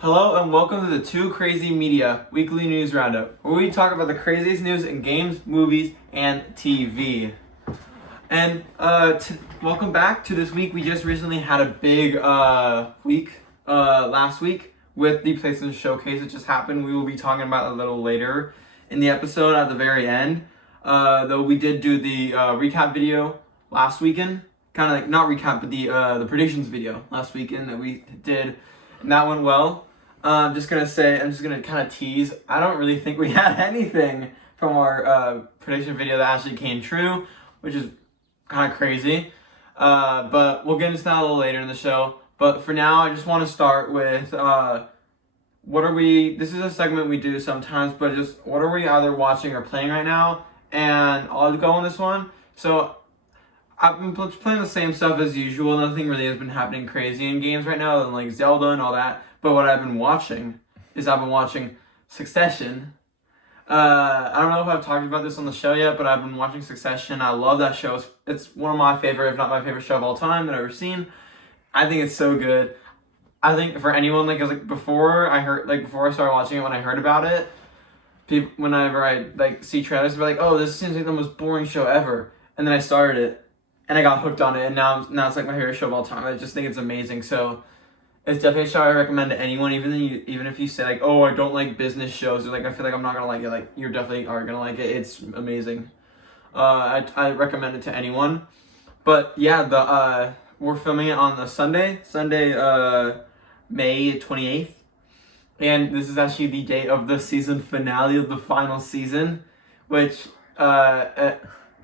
Hello and welcome to the Too Crazy Media Weekly News Roundup, where we talk about the craziest news in games, movies, and TV. And welcome back to this week. We just recently had a big week last week with the PlayStation Showcase. It just happened. We will be talking about it a little later in the episode at the very end. Though we did do the recap video last weekend. Kind of like, not recap, but the predictions video last weekend that we did. And that went well. I'm just going to kind of tease. I don't really think we had anything from our prediction video that actually came true, which is kind of crazy. But we'll get into that a little later in the show. But for now, I just want to start with this is a segment we do sometimes, but just what are we either watching or playing right now? And I'll go on this one. So I've been playing the same stuff as usual. Nothing really has been happening crazy in games right now, than like Zelda and all that. But what I've been watching is Succession. I don't know if I've talked about this on the show yet, but I've been watching Succession. I love that show. It's one of my favorite, if not my favorite show of all time that I've ever seen. I think it's so good. I think for anyone, before I started watching it, when I heard about it, whenever I see trailers, they're like, "Oh, this seems like the most boring show ever." And then I started it, and I got hooked on it, and now it's like my favorite show of all time. I just think it's amazing. So it's definitely a show I recommend to anyone, even if you say like, "Oh, I don't like business shows," or like I feel like I'm not gonna like it. Like, you definitely are gonna like it. It's amazing. I recommend it to anyone. But yeah, we're filming it on the Sunday, May 28th. And this is actually the date of the season finale of the final season, which the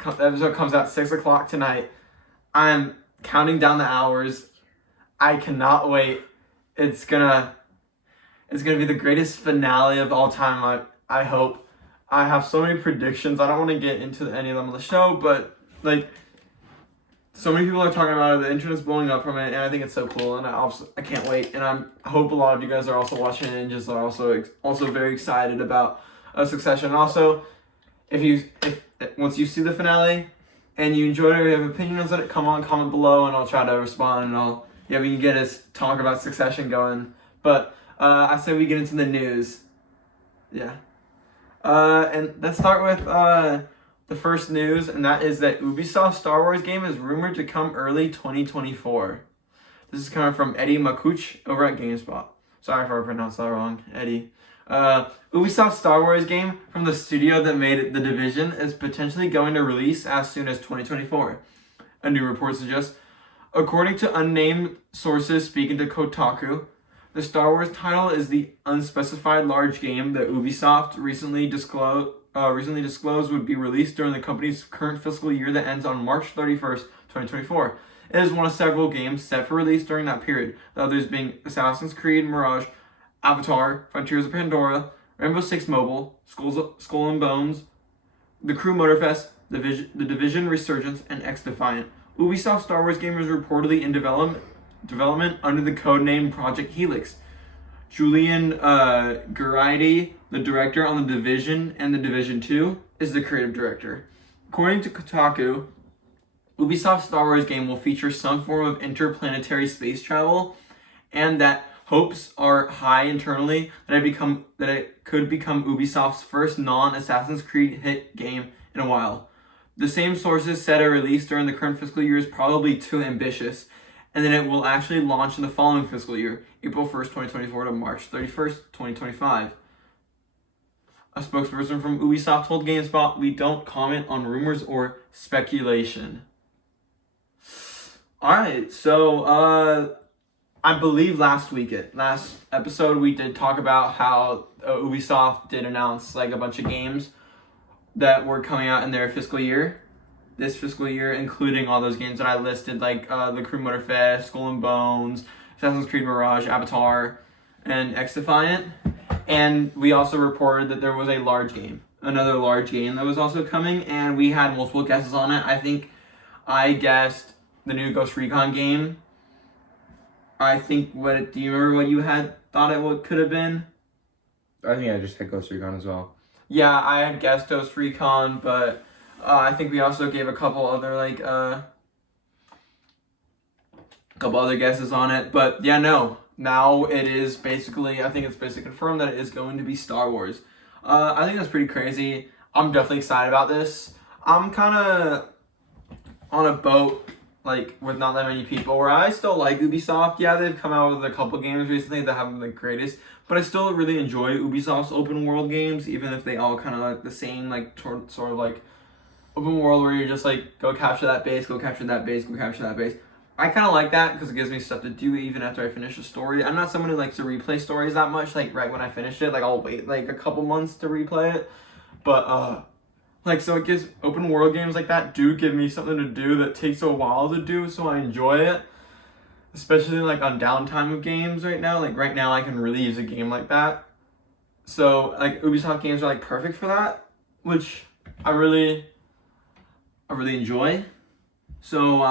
episode comes out 6 o'clock tonight. I'm counting down the hours. I cannot wait. It's gonna be the greatest finale of all time. I hope. I have so many predictions. I don't want to get into any of them on the show, but like, so many people are talking about it. The internet's blowing up from it, and I think it's so cool. And I can't wait. And I hope a lot of you guys are also watching it and just are also very excited about Succession. And also, if once you see the finale and you enjoyed it or you have opinions on it, comment below, and I'll try to respond, and we can get us talk about Succession going. But I say we get into the news. Yeah. And let's start with the first news, and that is that Ubisoft's Star Wars game is rumored to come early 2024. This is coming from Eddie Makuch over at GameSpot. Sorry if I pronounced that wrong, Eddie. Ubisoft's Star Wars game from the studio that made The Division is potentially going to release as soon as 2024. A new report suggests. According to unnamed sources speaking to Kotaku, the Star Wars title is the unspecified large game that Ubisoft recently disclosed would be released during the company's current fiscal year that ends on March 31st, 2024. It is one of several games set for release during that period, the others being Assassin's Creed Mirage, Avatar, Frontiers of Pandora, Rainbow Six Mobile, Skull and Bones, The Crew Motorfest, The Division Resurgence, and X-Defiant. Ubisoft Star Wars game is reportedly in development under the codename Project Helix. Julian Geraghty, the director on The Division and The Division 2, is the creative director. According to Kotaku, Ubisoft's Star Wars game will feature some form of interplanetary space travel, and that hopes are high internally that it could become Ubisoft's first non-Assassin's Creed hit game in a while. The same sources said a release during the current fiscal year is probably too ambitious, and then it will actually launch in the following fiscal year, April 1st, 2024 to March 31st, 2025. A spokesperson from Ubisoft told GameSpot, "We don't comment on rumors or speculation." Alright, so I believe last episode we did talk about how Ubisoft did announce like a bunch of games that were coming out in their fiscal year, this fiscal year, including all those games that I listed, like The Crew Motorfest, Skull and Bones, Assassin's Creed Mirage, Avatar, and X-Defiant. And we also reported that there was another large game that was also coming, and we had multiple guesses on it. I think I guessed the new Ghost Recon game. Do you remember what you had thought it could have been? I think I just had Ghost Recon as well. Yeah, I had guessed Ghost Recon, but I think we also gave a couple other guesses on it. But yeah, no, now it is basically, I think it's basically confirmed that it is going to be Star Wars. I think that's pretty crazy. I'm definitely excited about this. I'm kind of on a boat, like, with not that many people, where I still like Ubisoft. Yeah, they've come out with a couple games recently that haven't been the greatest, but I still really enjoy Ubisoft's open world games, even if they all kind of like the same, like, sort of like open world where you're just like, go capture that base, go capture that base, go capture that base. I kind of like that because it gives me stuff to do even after I finish a story. I'm not someone who likes to replay stories that much, like right when I finish it. Like I'll wait like a couple months to replay it. But like, so it gives open world games like that do give me something to do that takes a while to do, so I enjoy it. Especially like on downtime of games right now. Like right now I can really use a game like that. So like Ubisoft games are like perfect for that, which I really enjoy. So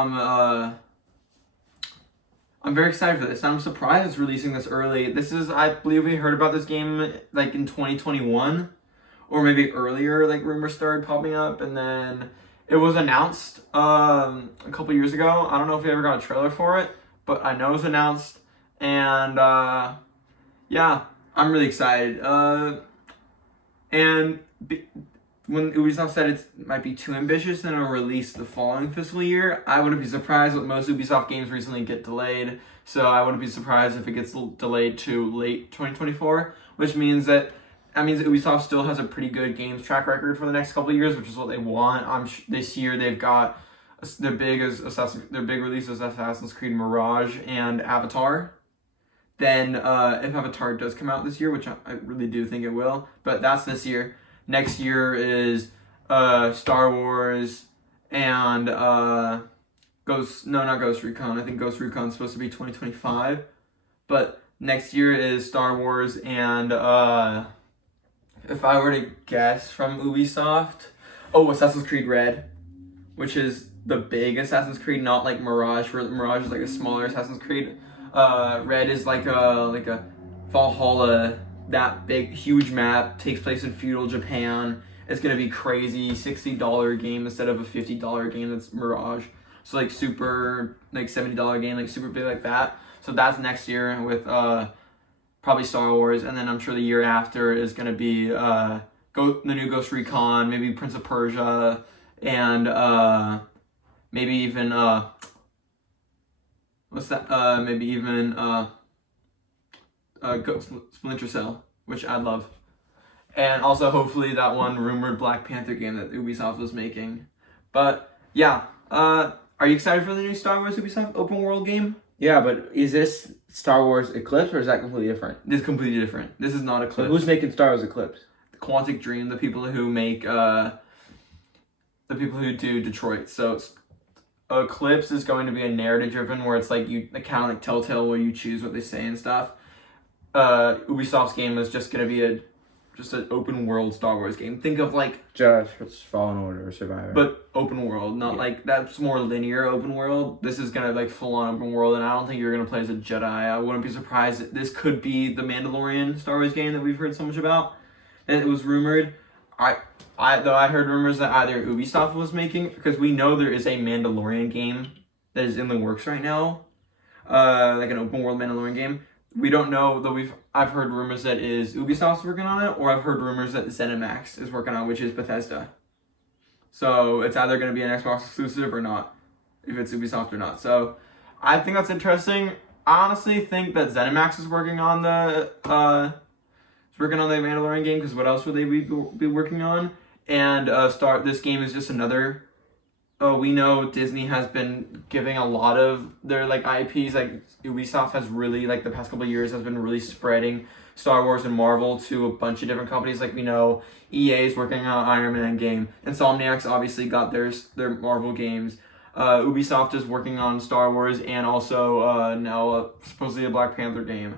I'm very excited for this. I'm surprised it's releasing this early. This is, I believe we heard about this game like in 2021 or maybe earlier, like rumors started popping up, and then it was announced a couple years ago. I don't know if we ever got a trailer for it, but I know it was announced, and yeah, I'm really excited. When Ubisoft said it might be too ambitious and it'll release the following fiscal year, I wouldn't be surprised. But most Ubisoft games recently get delayed, so I wouldn't be surprised if it gets delayed to late 2024, which means that Ubisoft still has a pretty good games track record for the next couple of years, which is what they want. This year they've got their big releases: Assassin's Creed Mirage and Avatar. Then if Avatar does come out this year, which I really do think it will, but that's this year. Next year is Star Wars and Ghost Recon. I think Ghost Recon is supposed to be 2025. But next year is Star Wars and if I were to guess from Ubisoft, Assassin's Creed Red, which is the big Assassin's Creed, not like Mirage, where Mirage is like a smaller Assassin's Creed. Red is like a Valhalla. That big, huge map takes place in feudal Japan. It's gonna be crazy. $60 game instead of a $50 game. That's Mirage. So like super, like $70 game, like super big like that. So that's next year with probably Star Wars, and then I'm sure the year after is gonna be the new Ghost Recon, maybe Prince of Persia, and maybe even Splinter Cell, which I love. And also hopefully that one rumored Black Panther game that Ubisoft was making. But yeah, are you excited for the new Star Wars Ubisoft open world game? Yeah, but is this Star Wars Eclipse or is that completely different? This is completely different. This is not Eclipse. So who's making Star Wars Eclipse? Quantic Dream, the people who make the people who do Detroit. So Eclipse is going to be a narrative driven where it's like you kind of like Telltale where you choose what they say and stuff. Ubisoft's game is just gonna be just an open world Star Wars game. Think of like Jedi Fallen Order or Survivor. But open world, not like that's more linear open world. This is gonna like full on open world, and I don't think you're gonna play as a Jedi. I wouldn't be surprised if this could be the Mandalorian Star Wars game that we've heard so much about. And it was rumored. I heard rumors that either Ubisoft was making, because we know there is a Mandalorian game that is in the works right now. Like an open world Mandalorian game. We don't know, though I've heard rumors that is Ubisoft's working on it, or I've heard rumors that ZeniMax is working on it, which is Bethesda. So it's either going to be an Xbox exclusive or not, if it's Ubisoft or not. So I think that's interesting. I honestly think that ZeniMax is working on the Mandalorian game, because what else would they be working on? And this game is just another. We know Disney has been giving a lot of their like IPs, like Ubisoft has really, like the past couple of years, has been really spreading Star Wars and Marvel to a bunch of different companies. Like we know EA is working on Iron Man game. Insomniac's obviously got their Marvel games. Ubisoft is working on Star Wars and also now supposedly a Black Panther game.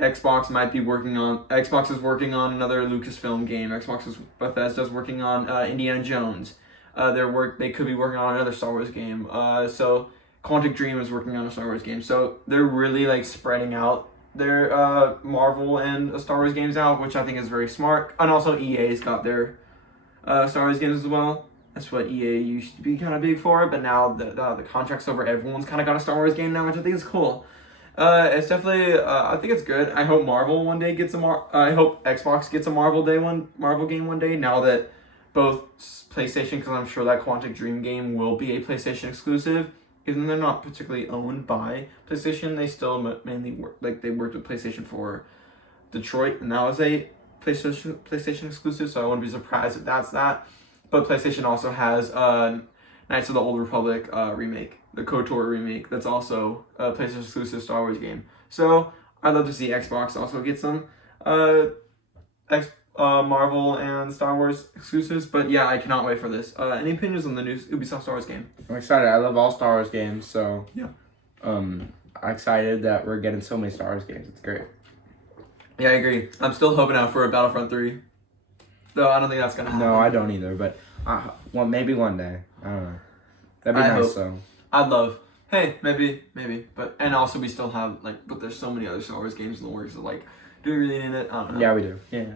Xbox is working on another Lucasfilm game. Bethesda's working on Indiana Jones. They could be working on another Star Wars game. So Quantic Dream is working on a Star Wars game. So they're really like spreading out their Marvel and Star Wars games out, which I think is very smart. And also EA's got their Star Wars games as well. That's what EA used to be kind of big for, but now the contract's over. Everyone's kind of got a Star Wars game now, which I think is cool. It's definitely. I think it's good. I hope Marvel one day gets I hope Xbox gets a Marvel game one day. Now that both PlayStation, because I'm sure that Quantic Dream game will be a PlayStation exclusive. Even though they're not particularly owned by PlayStation, they still mainly work. Like they worked with PlayStation for Detroit, and that was a PlayStation exclusive. So I wouldn't be surprised if that's that. But PlayStation also has Knights of the Old Republic remake, the KOTOR remake. That's also a PlayStation exclusive Star Wars game. So I'd love to see Xbox also get some Marvel and Star Wars exclusives. But yeah, I cannot wait for this. Any opinions on the new Ubisoft Star Wars game? I'm excited. I love all Star Wars games, so yeah. I'm excited that we're getting so many Star Wars games. It's great. Yeah, I agree. I'm still hoping out for a Battlefront 3. Though I don't think that's gonna happen. No, I don't either. But well, maybe one day. I don't know. That'd be nice. So I'd love. Hey, maybe. But and also we still have but there's so many other Star Wars games in the works. So do we really need it? I don't know. Yeah, we do. Yeah,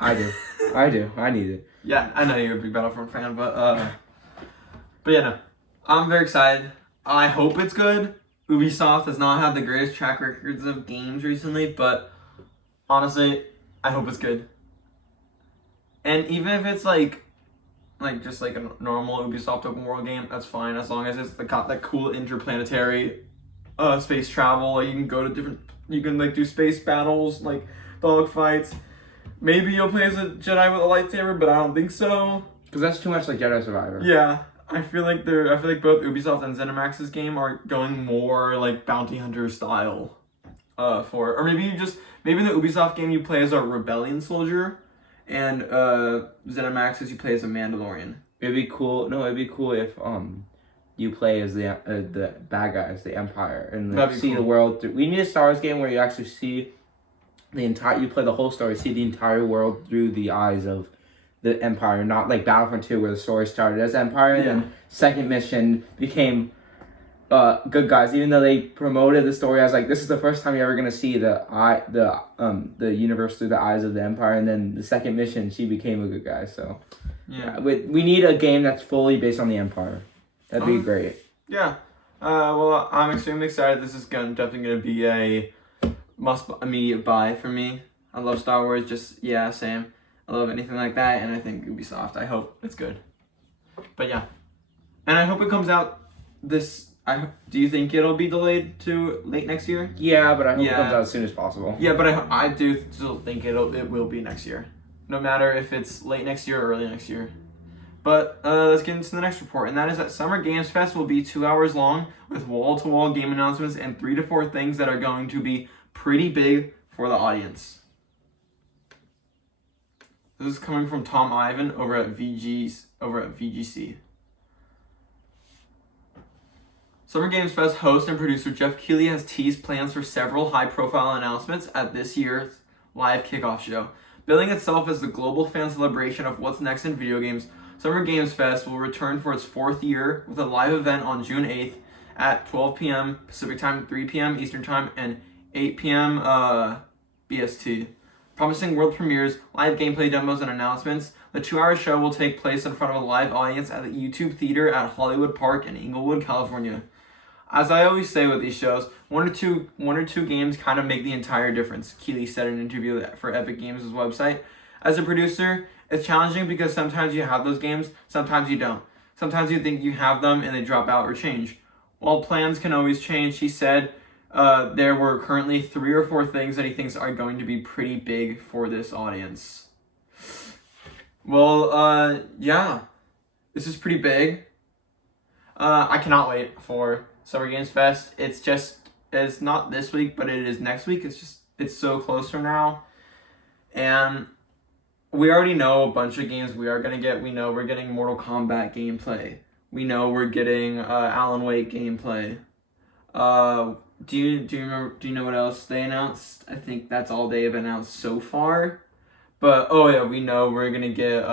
I do. I do. I need it. Yeah, I know you're a big Battlefront fan, but yeah, no, I'm very excited. I hope it's good. Ubisoft has not had the greatest track records of games recently, but honestly, I hope it's good. And even if it's just like a normal Ubisoft open world game, that's fine as long as it's got that cool interplanetary space travel. You can go to you can do space battles, like dog fights. Maybe you'll play as a Jedi with a lightsaber, but I don't think so. Because that's too much like Jedi Survivor. Yeah, I feel like both Ubisoft and ZeniMax's game are going more like bounty hunter style. Or maybe in the Ubisoft game you play as a rebellion soldier. And ZeniMax you play as a Mandalorian. It'd be cool. No, it'd be cool if you play as the bad guys, the Empire, and see the world through. We need a Star Wars game where you actually see you play the whole story, see the entire world through the eyes of the Empire, not like Battlefront 2 where the story started as Empire and then second mission became good guys. Even though they promoted the story as this is the first time you're ever gonna see the universe through the eyes of the Empire, and then the second mission she became a good guy. So we need a game that's fully based on the Empire. That'd be great. Yeah. Well, I'm extremely excited. This is definitely gonna be a immediate buy for me. I love Star Wars. Same. I love anything like that, and I think Ubisoft. I hope it's good. But yeah, and I hope it comes out this. Do you think it'll be delayed to late next year? Yeah, but I hope it comes out as soon as possible. Yeah, but I do still think it will be next year, no matter if it's late next year or early next year. But let's get into the next report, and that is that Summer Games Fest will be 2 hours long with wall-to-wall game announcements and 3 to 4 things that are going to be pretty big for the audience. This is coming from Tom Ivan over at VGC. Summer Games Fest host and producer Jeff Keighley has teased plans for several high-profile announcements at this year's live kickoff show. Billing itself as the global fan celebration of what's next in video games, Summer Games Fest will return for its 4th year with a live event on June 8th at 12 p.m. Pacific Time, 3 p.m. Eastern Time, and 8 p.m. BST. Promising world premieres, live gameplay demos, and announcements, the 2-hour show will take place in front of a live audience at the YouTube Theater at Hollywood Park in Inglewood, California. As I always say with these shows, one or two games kind of make the entire difference, Keighley said in an interview for Epic Games' website. As a producer, it's challenging because sometimes you have those games, sometimes you don't. Sometimes you think you have them and they drop out or change. While plans can always change, he said there were currently 3 or 4 things that he thinks are going to be pretty big for this audience. Well, yeah, this is pretty big. I cannot wait for Summer Games Fest. It's not this week, but it is next week. It's so closer now. And we already know a bunch of games we are going to get. We know we're getting Mortal Kombat gameplay. We know we're getting Alan Wake gameplay. Do you know what else they announced? I think that's all they have announced so far. But we know we're going to get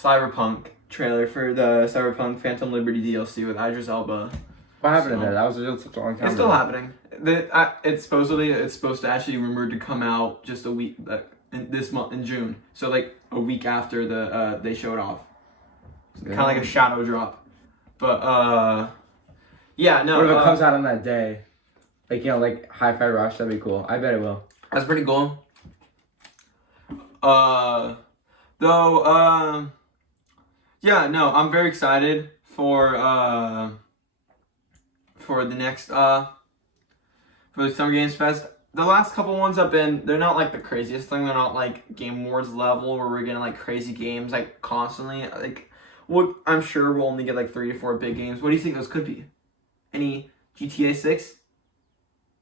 Cyberpunk trailer for the Cyberpunk Phantom Liberty DLC with Idris Elba. What happened to that? That was just a long time ago. It's still happening. It's supposed to actually rumored to come out just a week this month in June. So a week after they showed off. kind of like a shadow drop. But yeah, no. What if it comes out on that day? Like, you know, like Hi-Fi Rush, that'd be cool. I bet it will. That's pretty cool. Yeah, no, I'm very excited for the next for the Summer Games Fest. The last couple ones have been, they're not like the craziest thing. They're not like Game Awards level where we're getting like crazy games like constantly. Like, well, I'm sure we'll only get like 3 to 4 big games. What do you think those could be? Any GTA 6?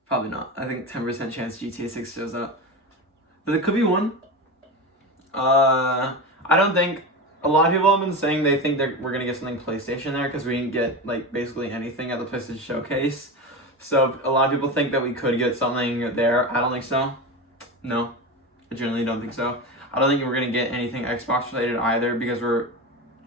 Probably not. I think 10% chance GTA 6 shows up. But it could be one. I don't think, a lot of people have been saying they think that we're gonna get something PlayStation there because we didn't get like basically anything at the PlayStation Showcase. So a lot of people think that we could get something there. I don't think so. No, I generally don't think so. I don't think we're gonna get anything Xbox related either because we're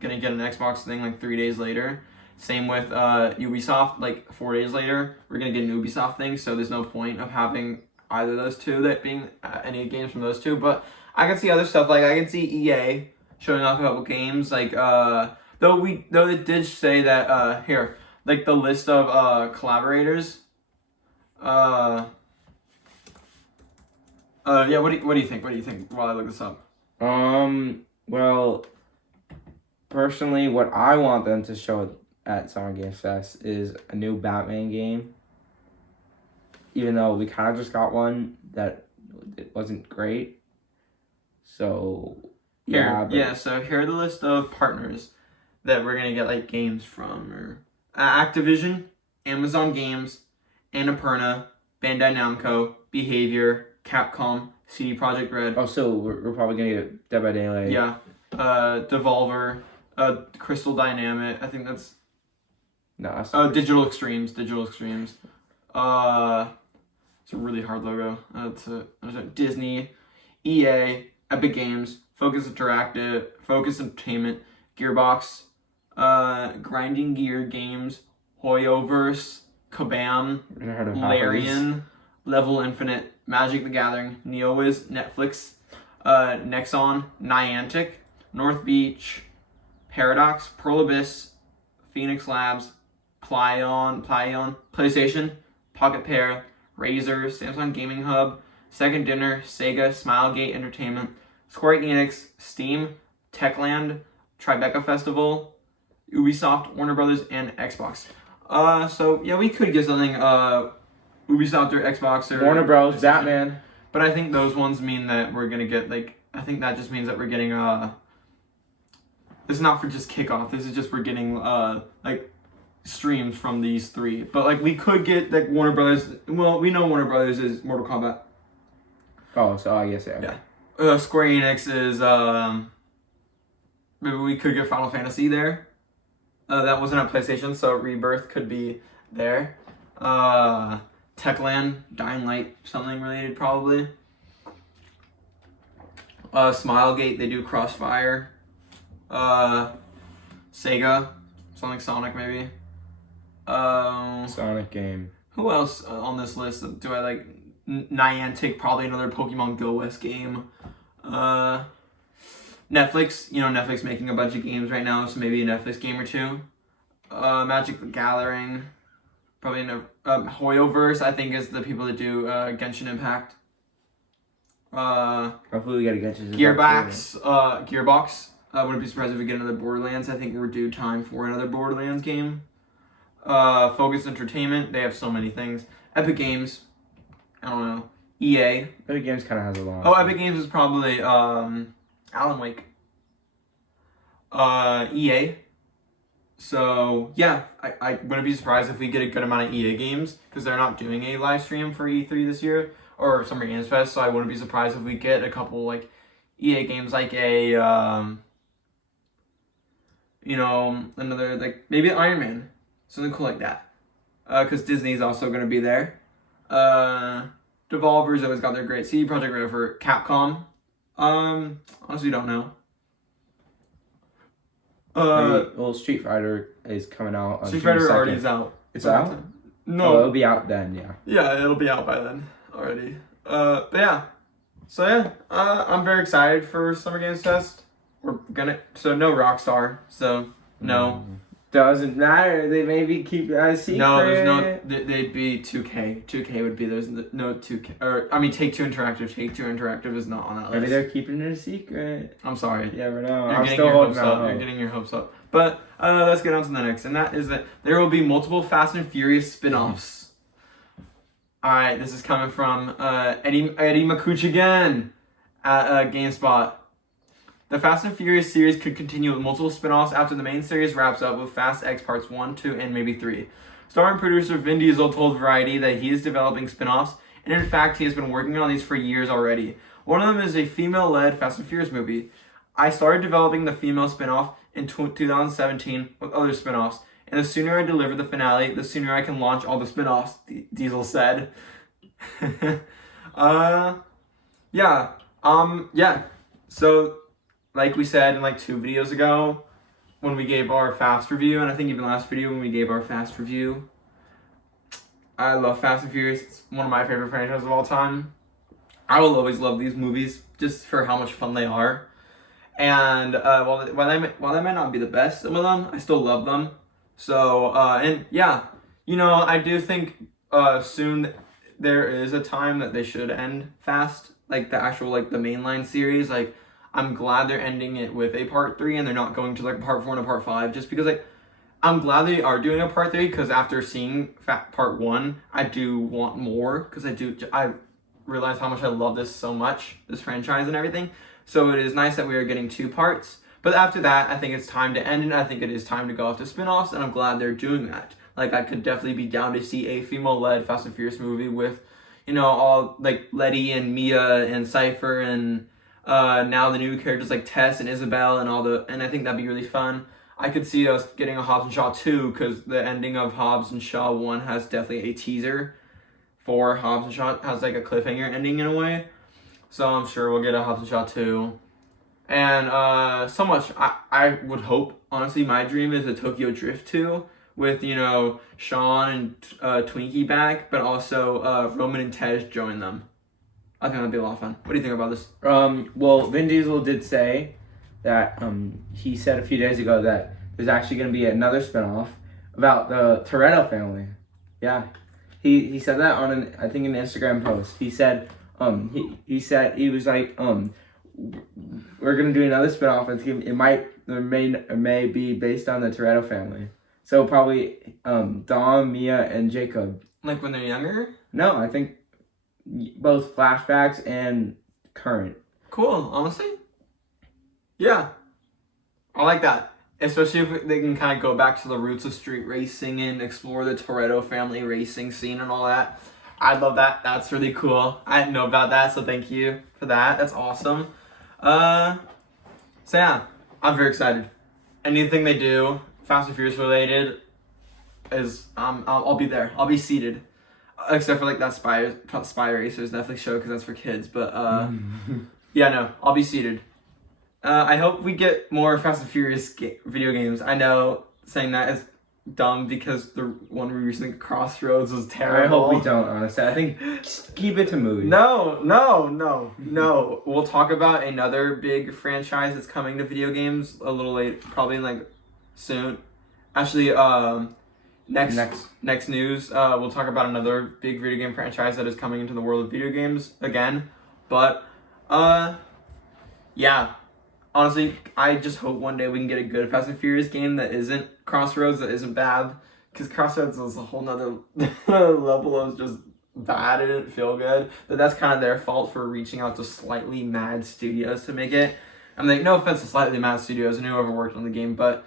gonna get an Xbox thing like 3 days later. Same with Ubisoft, like 4 days later, we're gonna get an Ubisoft thing. So there's no point of having either of those two, that being any games from those two. But I can see other stuff, like I can see EA showing off a couple games, like though it did say that here, like the list of collaborators. Yeah, what do you think? What do you think while I look this up? Well, personally, what I want them to show at Summer Games Fest is a new Batman game. Even though we kind of just got one that it wasn't great. So so here are the list of partners that we're gonna get like games from, or Activision, Amazon Games, Annapurna, Bandai Namco, Behavior, Capcom, CD Projekt Red. Oh, so we're probably gonna get Dead by Daylight. Yeah, Devolver, Crystal Dynamic. I think that's. No, that's Digital Extremes. It's a really hard logo. Disney, EA, Epic Games, Focus Interactive, Focus Entertainment, Gearbox, Grinding Gear Games, Hoyoverse, Kabam, Larian, Level Infinite, Magic the Gathering, NeoWiz, Netflix, Nexon, Niantic, North Beach, Paradox, Pearl Abyss, Phoenix Labs, Plyon, PlayStation, Pocket Pair, Razer, Samsung Gaming Hub, Second Dinner, Sega, Smilegate Entertainment, Square Enix, Steam, Techland, Tribeca Festival, Ubisoft, Warner Brothers, and Xbox. So yeah, we could get something Ubisoft or Xbox or Warner Bros. Batman. But I think those ones mean that we're gonna get like, I think that just means that we're getting this is not for just kickoff. This is just we're getting like streams from these three. But like we could get like Warner Brothers. Well, we know Warner Brothers is Mortal Kombat. Oh, so I guess yeah. Yeah. Square Enix is maybe we could get Final Fantasy there. That wasn't on PlayStation, so Rebirth could be there. Techland, Dying Light, something related probably. Smilegate, they do Crossfire. Sega, something Sonic maybe. Sonic game. Who else on this list do I like? Niantic, probably another Pokemon Go-esque game. Netflix, Netflix making a bunch of games right now, so maybe a Netflix game or two. Magic the Gathering, probably Hoyoverse, I think, is the people that do Genshin Impact. Hopefully we get a Genshin Impact. Gearbox. I wouldn't be surprised if we get another Borderlands. I think we're due time for another Borderlands game. Focus Entertainment, they have so many things. Epic Games, I don't know. EA. Epic Games kind of has a long. Epic Games is probably Alan Wake. EA. So yeah, I wouldn't be surprised if we get a good amount of EA games because they're not doing a live stream for E3 this year or Summer Games Fest. So I wouldn't be surprised if we get a couple like EA games, like a another like maybe Iron Man, something cool like that. Because Disney's also going to be there. Devolver's always got their great CD Projekt Red for Capcom. Honestly, don't know. Street Fighter is coming out on Street Fighter already is out. It's out? No. It'll be out then, yeah. Yeah, it'll be out by then already. But yeah. So yeah, I'm very excited for Summer Games Fest. So no Rockstar. So no. Doesn't matter. They maybe keep it a secret. No, there's no. They'd be 2K. 2K would be. There's no 2K. Or I mean, Take Two Interactive. Take Two Interactive is not on that list. Maybe they're keeping it a secret. I'm sorry. You never know. You're getting your hopes up. You're getting your hopes up. But let's get on to the next, and that is that there will be multiple Fast and Furious spin-offs. All right, this is coming from Eddie Makuch again at GameSpot. The Fast and Furious series could continue with multiple spin-offs after the main series wraps up with Fast X Parts 1, 2, and maybe 3. Star and producer Vin Diesel told Variety that he is developing spin-offs, and in fact, he has been working on these for years already. One of them is a female-led Fast and Furious movie. I started developing the female spin-off in 2017 with other spin-offs, and the sooner I deliver the finale, the sooner I can launch all the spin-offs, Diesel said. So, like we said in like 2 videos ago, when we gave our Fast review, and I think even last video when we gave our Fast review, I love Fast and Furious. It's one of my favorite franchises of all time. I will always love these movies just for how much fun they are. And while they might not be the best, some of them, I still love them. So, I do think soon there is a time that they should end Fast, like the actual, like the mainline series. Like, I'm glad they're ending it with a part 3 and they're not going to like part 4 and a part 5, just because like I'm glad they are doing a part 3, because after seeing part 1, I do want more, because I realize how much I love this so much, this franchise and everything. So it is nice that we are getting 2 parts. But after that, I think it's time to end it. I think it is time to go off to spin-offs, and I'm glad they're doing that. Like, I could definitely be down to see a female-led Fast and Furious movie with, all, like, Letty and Mia and Cypher and now the new characters like Tess and Isabel and I think that'd be really fun. I could see us getting a Hobbs and Shaw 2, because the ending of Hobbs and Shaw 1 has definitely a teaser for Hobbs and Shaw, has like a cliffhanger ending in a way. So I'm sure we'll get a Hobbs and Shaw 2. And so much, I would hope, honestly, my dream is a Tokyo Drift 2 with, Sean and Twinkie back, but also Roman and Tej join them. I think that'd be a lot of fun. What do you think about this? Well, Vin Diesel did say that he said a few days ago that there's actually going to be another spinoff about the Toretto family. Yeah, he said that on an Instagram post. He said he was like we're gonna do another spinoff. It may be based on the Toretto family. So probably Dom, Mia, and Jacob. Like when they're younger? No, I think both flashbacks and current. Cool, honestly. Yeah. I like that. Especially if they can kind of go back to the roots of street racing and explore the Toretto family racing scene and all that. I love that. That's really cool. I didn't know about that, so thank you for that. That's awesome. So yeah, I'm very excited. Anything they do, Fast and Furious related, is I'll be there. I'll be seated. Except for like that Spy Racers Netflix show, because that's for kids. But yeah, no, I'll be seated. I hope we get more Fast and Furious video games. I know saying that is dumb because the one we recently Crossroads was terrible. I hope we don't, honestly. I think just keep it to movies. No. We'll talk about another big franchise that's coming to video games a little late, probably like soon. Actually, next news, we'll talk about another big video game franchise that is coming into the world of video games again. But yeah. Honestly, I just hope one day we can get a good Fast and Furious game that isn't Crossroads, that isn't bad. Because Crossroads was a whole nother level of just bad. It didn't feel good. But that's kind of their fault for reaching out to Slightly Mad Studios to make it. I'm like, no offense to Slightly Mad Studios and whoever worked on the game, but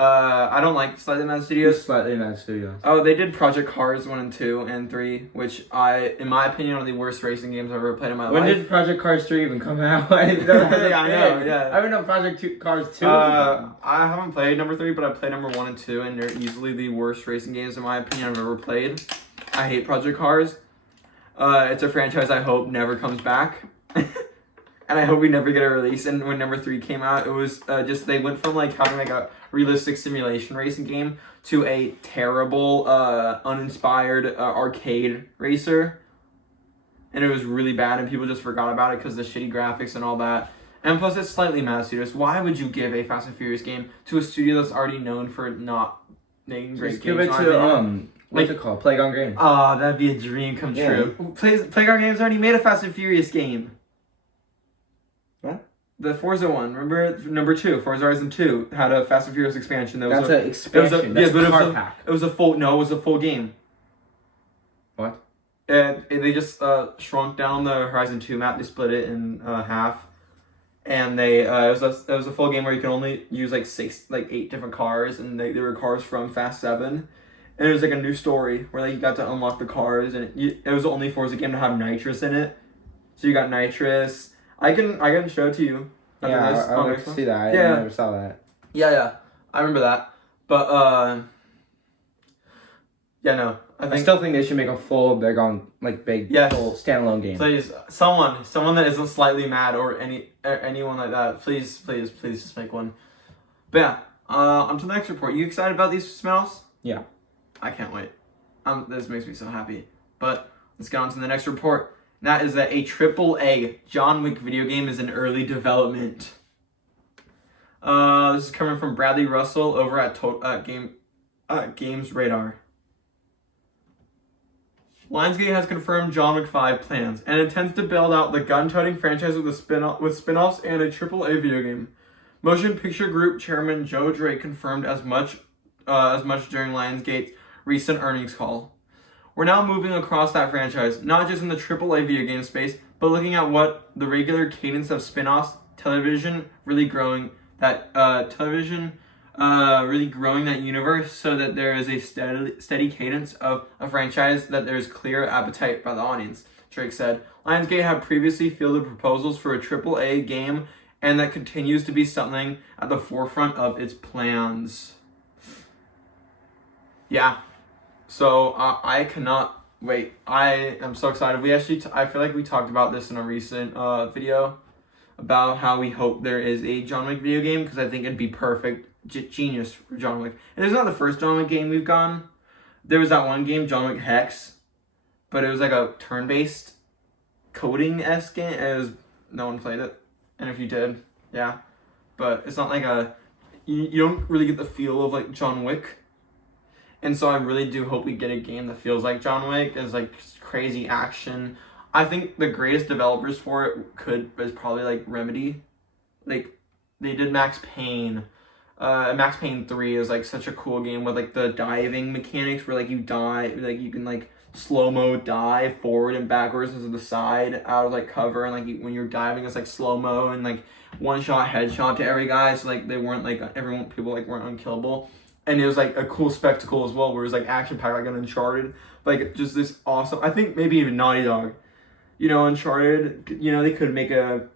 I don't like Slightly Mad Studios. Slightly Mad Studios. Oh, they did Project Cars 1 and 2 and 3, which in my opinion, are the worst racing games I've ever played in my life. When did Project Cars 3 even come out? I know, yeah. I don't know Project Cars 2. I haven't played number 3, but I played number 1 and 2, and they're easily the worst racing games in my opinion I've ever played. I hate Project Cars. It's a franchise I hope never comes back. And I hope we never get a release. And when number 3 came out, it was just, they went from like having like a realistic simulation racing game to a terrible, uninspired arcade racer. And it was really bad, and people just forgot about it because of the shitty graphics and all that. And plus, it's slightly mad studios. Why would you give a Fast and Furious game to a studio that's already known for not making great games? Give it to what's it called? Playground Games. Oh, that'd be a dream come true. Playground Games already made a Fast and Furious game. What? The Forza one, remember number 2, Forza Horizon 2 had a Fast and Furious expansion. That's an expansion. That's a car pack. It was a full game. What? And they just shrunk down the Horizon 2 map. They split it in half, and it was a full game where you can only use like 8 different cars, and they were cars from Fast 7, and it was like a new story where like you got to unlock the cars, and it was the only Forza game to have nitrous in it. So you got nitrous. I can show it to you. Yeah, I would like to see that. I never saw that. Yeah, I remember that. But yeah, no. I still think they should make a full full standalone game. Please, someone that isn't slightly mad or anyone like that. Please just make one. But yeah, on to the next report. You excited about these spin-offs? Yeah. I can't wait. This makes me so happy. But let's get on to the next report. That is that a AAA John Wick video game is in early development. This is coming from Bradley Russell over at Games Radar. Lionsgate has confirmed John Wick 5 plans and intends to build out the gun-toting franchise with spin-offs and a AAA video game. Motion Picture Group chairman Joe Drake confirmed as much during Lionsgate's recent earnings call. We're now moving across that franchise, not just in the AAA video game space, but looking at what the regular cadence of spin-offs, television really growing that universe, so that there is a steady cadence of a franchise that there's clear appetite by the audience, Drake said. Lionsgate had previously fielded proposals for a AAA game, and that continues to be something at the forefront of its plans. Yeah. So I cannot wait. I am so excited. We actually, I feel like we talked about this in a recent video about how we hope there is a John Wick video game, because I think it'd be perfect, genius for John Wick. And it's not the first John Wick game we've gotten. There was that one game, John Wick Hex, but it was like a turn-based coding-esque game. No one played it, and if you did, yeah. But it's not like you don't really get the feel of like John Wick. And so I really do hope we get a game that feels like John Wick. It's like crazy action. I think the greatest developers for it is probably like Remedy. Like they did Max Payne. Max Payne 3 is like such a cool game with like the diving mechanics where like you dive, like you can like slow-mo dive forward and backwards and to the side out of like cover, and like when you're diving it's like slow-mo and like one shot headshot to every guy, so like they weren't like people like weren't unkillable. And it was like a cool spectacle as well, where it was like action-packed, like an Uncharted. Like just this awesome, I think maybe even Naughty Dog. You know, Uncharted, you know, they could make a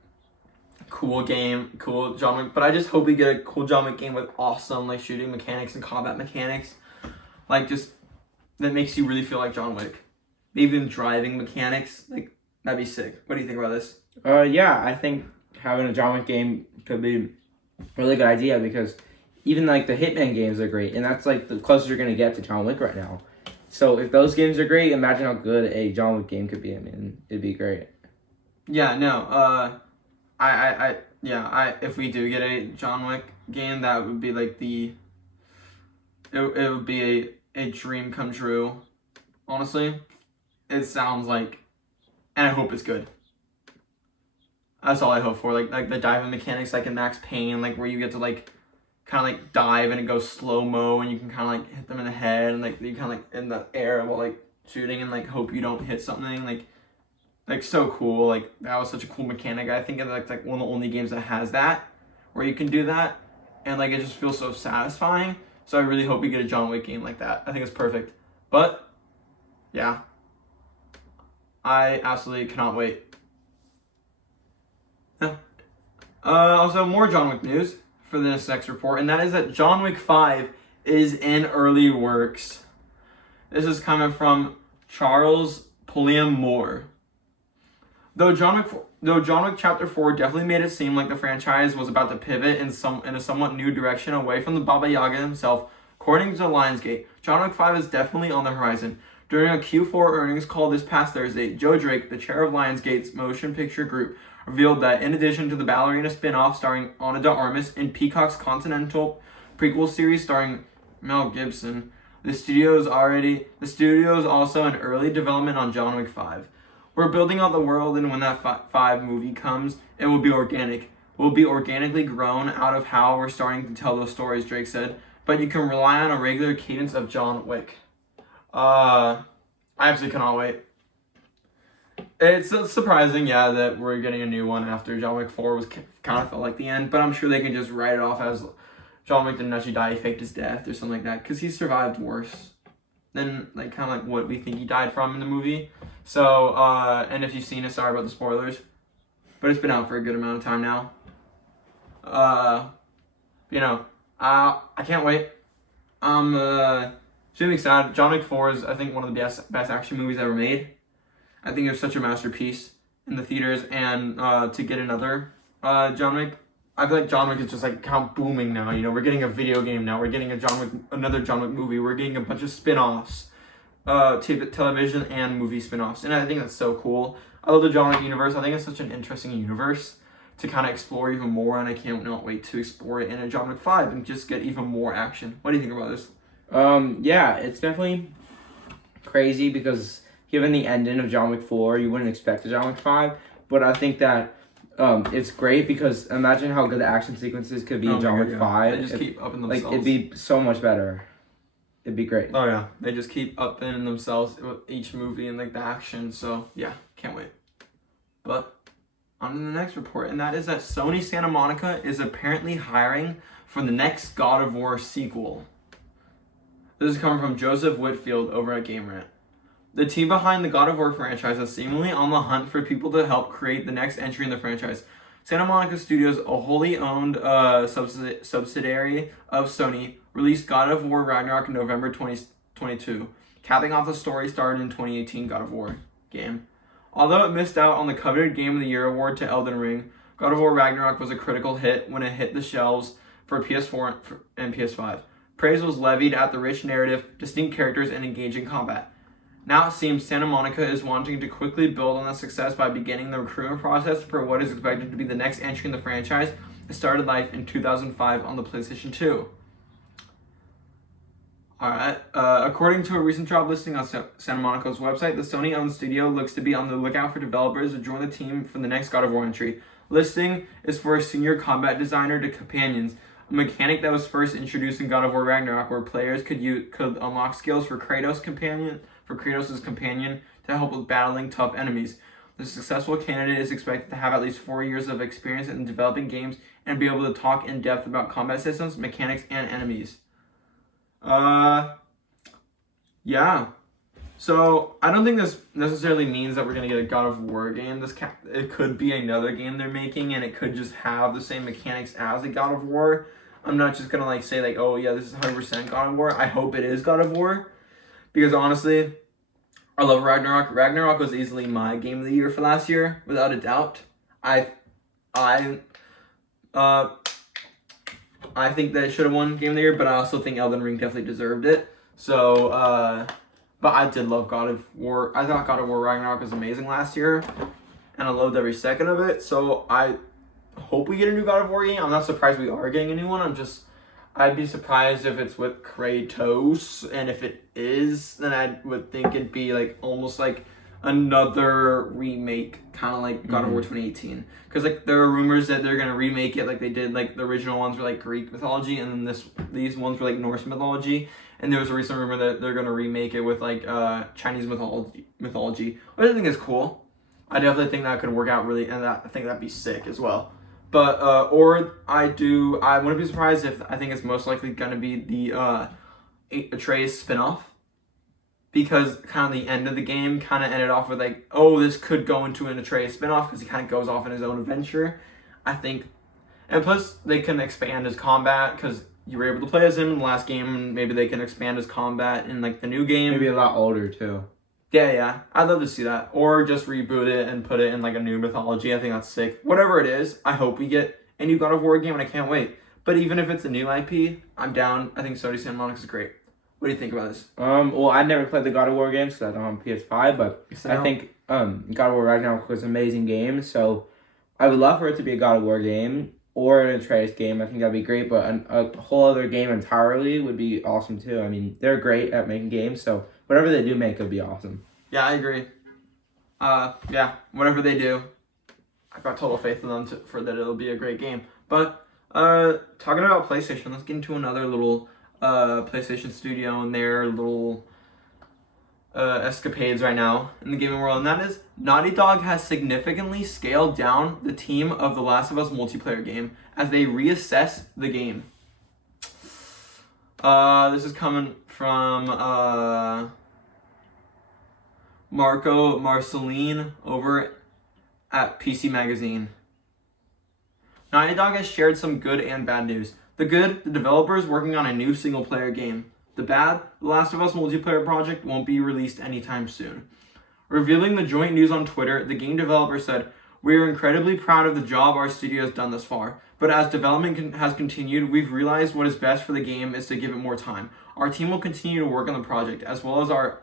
cool game, cool John Wick. But I just hope we get a cool John Wick game with awesome like shooting mechanics and combat mechanics. Like just, that makes you really feel like John Wick. Even driving mechanics, like that'd be sick. What do you think about this? Yeah, I think having a John Wick game could be a really good idea, because even like the Hitman games are great, and that's like the closest you're gonna get to John Wick right now. So if those games are great, imagine how good a John Wick game could be. I mean, it'd be great. Yeah, no, if we do get a John Wick game, that would be like it would be a dream come true. Honestly, it sounds like, and I hope it's good. That's all I hope for. Like the diving mechanics, like in Max Payne, like where you get to like kind of like dive and it goes slow-mo and you can kind of like hit them in the head, and like you kind of like in the air while like shooting and like hope you don't hit something, like so cool. Like that was such a cool mechanic. I think it's like one of the only games that has that, where you can do that, and like it just feels so satisfying. So I really hope we get a John Wick game like that. I think it's perfect. But yeah, I absolutely cannot wait. Yeah. Also more John Wick news for this next report, and that is that John Wick 5 is in early works. This is coming from Charles Pulliam Moore. Though John Wick Chapter 4 definitely made it seem like the franchise was about to pivot in a somewhat new direction away from the Baba Yaga himself, according to Lionsgate, John Wick 5 is definitely on the horizon. During a Q4 earnings call this past Thursday, Joe Drake, the chair of Lionsgate's Motion Picture Group, revealed that in addition to the ballerina spin-off starring Ana de Armas and Peacock's Continental prequel series starring Mel Gibson, the studio is also in early development on John Wick 5. We're building out the world, and when that 5 movie comes, it will be organic. We'll be organically grown out of how we're starting to tell those stories, Drake said. But you can rely on a regular cadence of John Wick. I absolutely cannot wait. It's surprising, that we're getting a new one after John Wick 4 was kind of felt like the end, but I'm sure they can just write it off as John Wick didn't actually die, he faked his death or something like that, because he survived worse than what we think he died from in the movie. So, and if you've seen it, sorry about the spoilers, but it's been out for a good amount of time now. I can't wait. I'm super excited. John Wick 4 is, I think, one of the best action movies ever made. I think it was such a masterpiece in the theaters, and to get another John Wick, I feel like John Wick is just kind of booming now. We're getting a video game now. We're getting another John Wick movie. We're getting a bunch of spin-offs, television and movie spin-offs, and I think that's so cool. I love the John Wick universe. I think it's such an interesting universe to kind of explore even more, and I can't wait to explore it in a John Wick 5 and just get even more action. What do you think about this? Yeah, it's definitely crazy because given the ending of John Wick 4, you wouldn't expect a John Wick 5, but I think that it's great because imagine how good the action sequences could be in John Wick 5. They just keep upping themselves. It'd be so much better. It'd be great. Oh yeah, they just keep upping themselves with each movie and the action. So yeah, can't wait. But on to the next report, and that is that Sony Santa Monica is apparently hiring for the next God of War sequel. This is coming from Joseph Whitfield over at Game Rant. The team behind the God of War franchise is seemingly on the hunt for people to help create the next entry in the franchise. Santa Monica Studios, a wholly owned subsidiary of Sony, released God of War Ragnarok in November 2022, capping off the story started in 2018 God of War game. Although it missed out on the coveted Game of the Year award to Elden Ring, God of War Ragnarok was a critical hit when it hit the shelves for PS4 and PS5. Praise was levied at the rich narrative, distinct characters, and engaging combat. Now it seems Santa Monica is wanting to quickly build on that success by beginning the recruitment process for what is expected to be the next entry in the franchise. It started life in 2005 on the PlayStation 2. Alright, according to a recent job listing on Santa Monica's website, the Sony-owned studio looks to be on the lookout for developers to join the team for the next God of War entry. Listing is for a senior combat designer to companions, a mechanic that was first introduced in God of War Ragnarok, where players could unlock skills for Kratos' companion to help with battling tough enemies. The successful candidate is expected to have at least 4 years of experience in developing games and be able to talk in depth about combat systems, mechanics, and enemies. Yeah. So I don't think this necessarily means that we're gonna get a God of War game. It could be another game they're making, and it could just have the same mechanics as a God of War. I'm not just gonna say oh yeah, this is 100% God of War. I hope it is God of War, because honestly, I love Ragnarok. Ragnarok was easily my game of the year for last year, without a doubt. I think that it should have won Game of the Year, but I also think Elden Ring definitely deserved it. So, but I did love God of War. I thought God of War Ragnarok was amazing last year, and I loved every second of it. So I hope we get a new God of War game. I'm not surprised we are getting a new one. I'd be surprised if it's with Kratos, and if it is, then I would think it'd be almost like another remake, kind of like God of War 2018. Because there are rumors that they're gonna remake it like they did. The original ones were Greek mythology, and then these ones were Norse mythology. And there was a recent rumor that they're gonna remake it with Chinese mythology, which I think is cool. I definitely think that could work out really, and I think that'd be sick as well. But I wouldn't be surprised if I think it's most likely gonna be the Atreus spinoff, because kind of the end of the game kind of ended off with this could go into an Atreus spinoff, because he kind of goes off on his own adventure, I think. And plus they can expand his combat, because you were able to play as him in the last game, and maybe they can expand his combat in the new game. Maybe a lot older too. Yeah, I'd love to see that. Or just reboot it and put it in a new mythology. I think that's sick. Whatever it is, I hope we get a new God of War game, and I can't wait. But even if it's a new IP, I'm down. I think Sony Santa Monica is great. What do you think about this? Well, I never played the God of War games, because I don't have PS5, but I think God of War Ragnarok was an amazing game, so I would love for it to be a God of War game or an Atreus game. I think that'd be great, but a whole other game entirely would be awesome too. I mean, they're great at making games, so whatever they do make would be awesome. Yeah, I agree. Yeah, whatever they do, I've got total faith in them for that it'll be a great game. But talking about PlayStation, let's get into another little PlayStation studio and their little escapades right now in the gaming world, and that is Naughty Dog has significantly scaled down the team of The Last of Us multiplayer game as they reassess the game. This is coming from Marco Marceline over at PC Magazine. Naughty Dog has shared some good and bad news. The good, the developers working on a new single-player game. The bad, The Last of Us multiplayer project won't be released anytime soon. Revealing the joint news on Twitter, the game developer said, "We are incredibly proud of the job our studio has done thus far, but as development has continued, we've realized what is best for the game is to give it more time. Our team will continue to work on the project, as well as our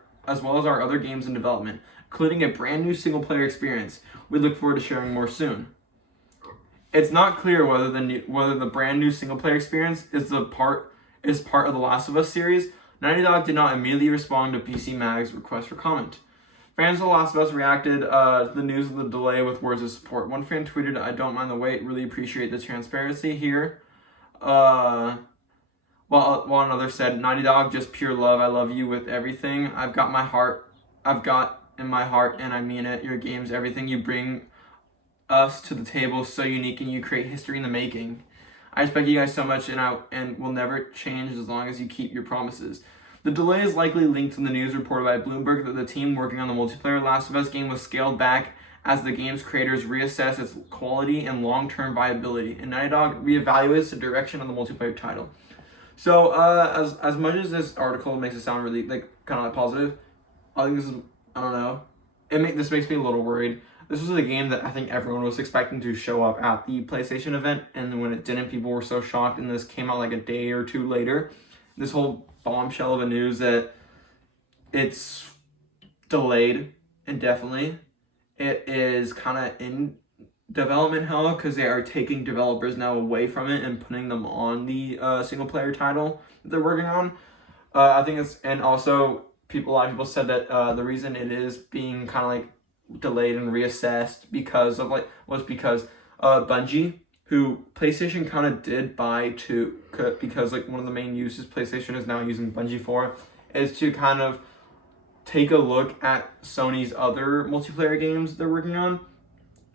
other games in development, including a brand new single-player experience. We look forward to sharing more soon." It's not clear whether the brand new single-player experience is part of the Last of Us series. Naughty Dog did not immediately respond to PC Mag's request for comment. Fans of The Last of Us reacted to the news of the delay with words of support. One fan tweeted, "I don't mind the wait, really appreciate the transparency here." While another said, "Naughty Dog, just pure love. I love you with everything. I've got in my heart, and I mean it. Your games, everything you bring us to the table is so unique, and you create history in the making. I respect you guys so much, and will never change as long as you keep your promises." The delay is likely linked to the news reported by Bloomberg that the team working on the multiplayer Last of Us game was scaled back as the game's creators reassess its quality and long-term viability, and Naughty Dog reevaluates the direction of the multiplayer title. So, as much as this article makes it sound really kind of positive, I think I don't know. This makes me a little worried. This was a game that I think everyone was expecting to show up at the PlayStation event, and when it didn't, people were so shocked, and this came out like a day or two later. This whole bombshell of a news that it's delayed indefinitely. It is kind of in development hell because they are taking developers now away from it and putting them on the single-player title that they're working on. I think and also a lot of people said that the reason it is being kind of delayed and reassessed because Bungie, who PlayStation kind of did buy because one of the main uses PlayStation is now using Bungie for is to kind of take a look at Sony's other multiplayer games they're working on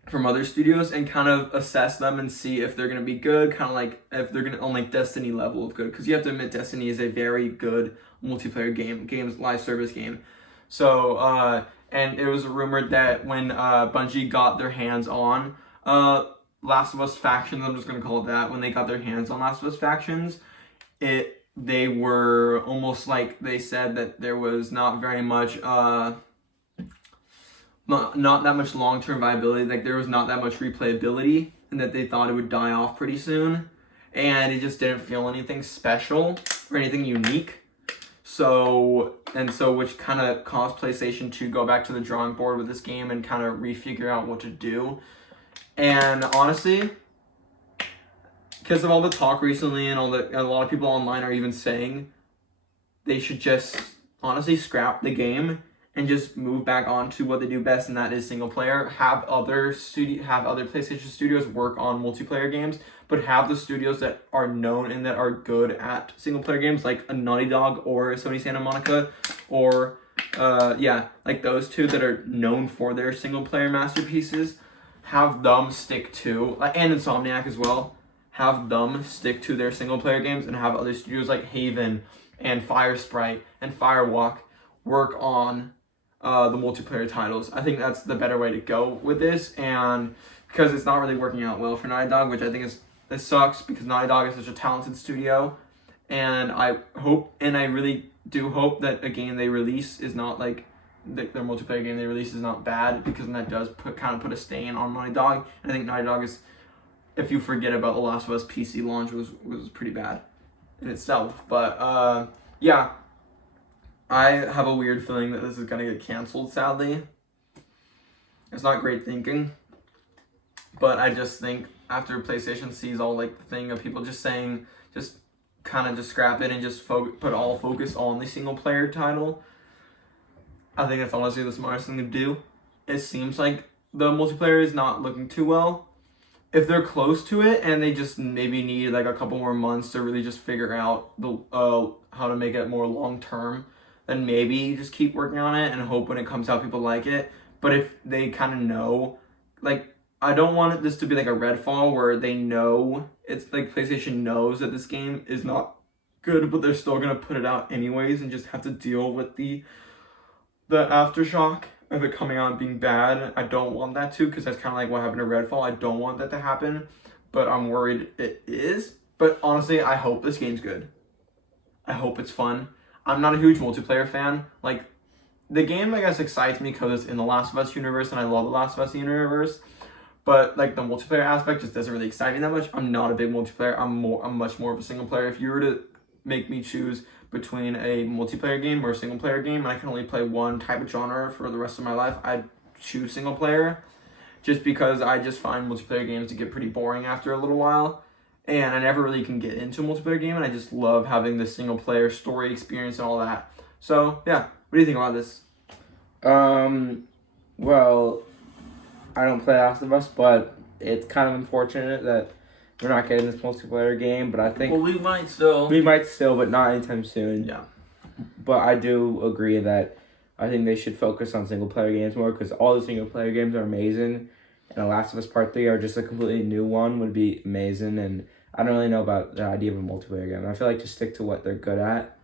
from other studios and kind of assess them and see if they're going to be good, kind of if they're going to on Destiny level of good, because you have to admit Destiny is a very good multiplayer games live service game. So and it was rumored that when Bungie got their hands on Last of Us Factions, I'm just going to call it that, when they got their hands on Last of Us Factions, they were almost they said that there was not very much, not that much long-term viability, there was not that much replayability, and that they thought it would die off pretty soon, and it just didn't feel anything special or anything unique. Which kind of caused PlayStation to go back to the drawing board with this game and kind of refigure out what to do. And honestly, because of all the talk recently and a lot of people online are even saying they should just honestly scrap the game and just move back on to what they do best, and that is single player. Have other PlayStation studios work on multiplayer games, but have the studios that are known and that are good at single player games, like a Naughty Dog or a Sony Santa Monica, or those two that are known for their single player masterpieces. Have them stick to, and Insomniac as well, have them stick to their single player games, and have other studios like Haven and Firesprite and Firewalk work on the multiplayer titles. I think that's the better way to go with this, and because it's not really working out well for Naughty Dog, which I think it sucks, because Naughty Dog is such a talented studio, and I really do hope that a game they release is not their multiplayer game they release is not bad, because then that does put a stain on Naughty Dog. And I think Naughty Dog is, if you forget about The Last of Us PC launch, was pretty bad in itself. But I have a weird feeling that this is gonna get canceled, sadly. It's not great thinking, But I just think after PlayStation sees all like the thing of people just saying, just kind of just scrap it and just put all focus on the single player title, I think that's honestly the smartest thing to do. It seems like the multiplayer is not looking too well. If they're close to it and they just maybe need like a couple more months to really just figure out the how to make it more long term, then maybe just keep working on it and hope when it comes out people like it. But if they kind of know, like, I don't want this to be like a Redfall where they know, it's like PlayStation knows that this game is not good, but they're still gonna put it out anyways and just have to deal with the aftershock of it coming out and being bad. I don't want that to, because that's kind of like what happened to Redfall. I don't want that to happen, but I'm worried it is. But honestly, I hope this game's good. I hope it's fun. I'm not a huge multiplayer fan. Like, the game, I guess, excites me because it's in the Last of Us universe, and I love the Last of Us universe. But like the multiplayer aspect just doesn't really excite me that much. I'm not a big multiplayer. I'm much more of a single player. If you were to make me choose between a multiplayer game or a single player game, and I can only play one type of genre for the rest of my life, I'd choose single player, just because I just find multiplayer games to get pretty boring after a little while, and I never really can get into a multiplayer game, and I just love having the single player story experience and all that. So yeah, what do you think about this? Well, I don't play Last of Us, but it's kind of unfortunate that we're not getting this multiplayer game, but I think... Well, we might still, but not anytime soon. Yeah. But I do agree that I think they should focus on single-player games more, because all the single-player games are amazing, and The Last of Us Part 3 or just a completely new one would be amazing, and I don't really know about the idea of a multiplayer game. I feel like just stick to what they're good at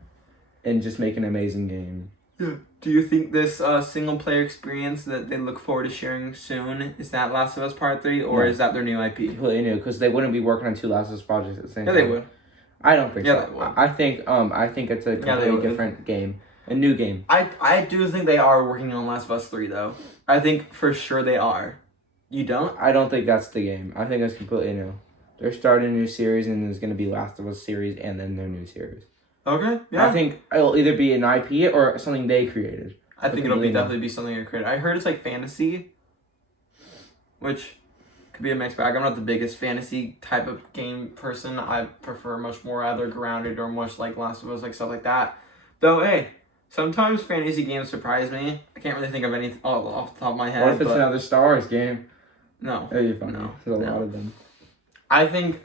and just make an amazing game. Yeah. Do you think this single-player experience that they look forward to sharing soon, is that Last of Us Part 3, or is that their new IP? Completely new, because they wouldn't be working on 2 Last of Us projects at the same time. Yeah, they would. I don't think so. They would. I think it's a completely different game. A new game. I do think they are working on Last of Us 3, though. I think for sure they are. You don't? I don't think that's the game. I think it's completely new. They're starting a new series, and there's going to be Last of Us series, and then their new series. Okay, yeah. I think it'll either be an IP or something they created. I think it'll definitely be something they created. I heard it's like fantasy, which could be a mixed bag. I'm not the biggest fantasy type of game person. I prefer much more either grounded or much like Last of Us, like stuff like that. Though, hey, sometimes fantasy games surprise me. I can't really think of any off the top of my head. What if it's another Star Wars game? No. That'd be funny. No. There's a lot of them. I think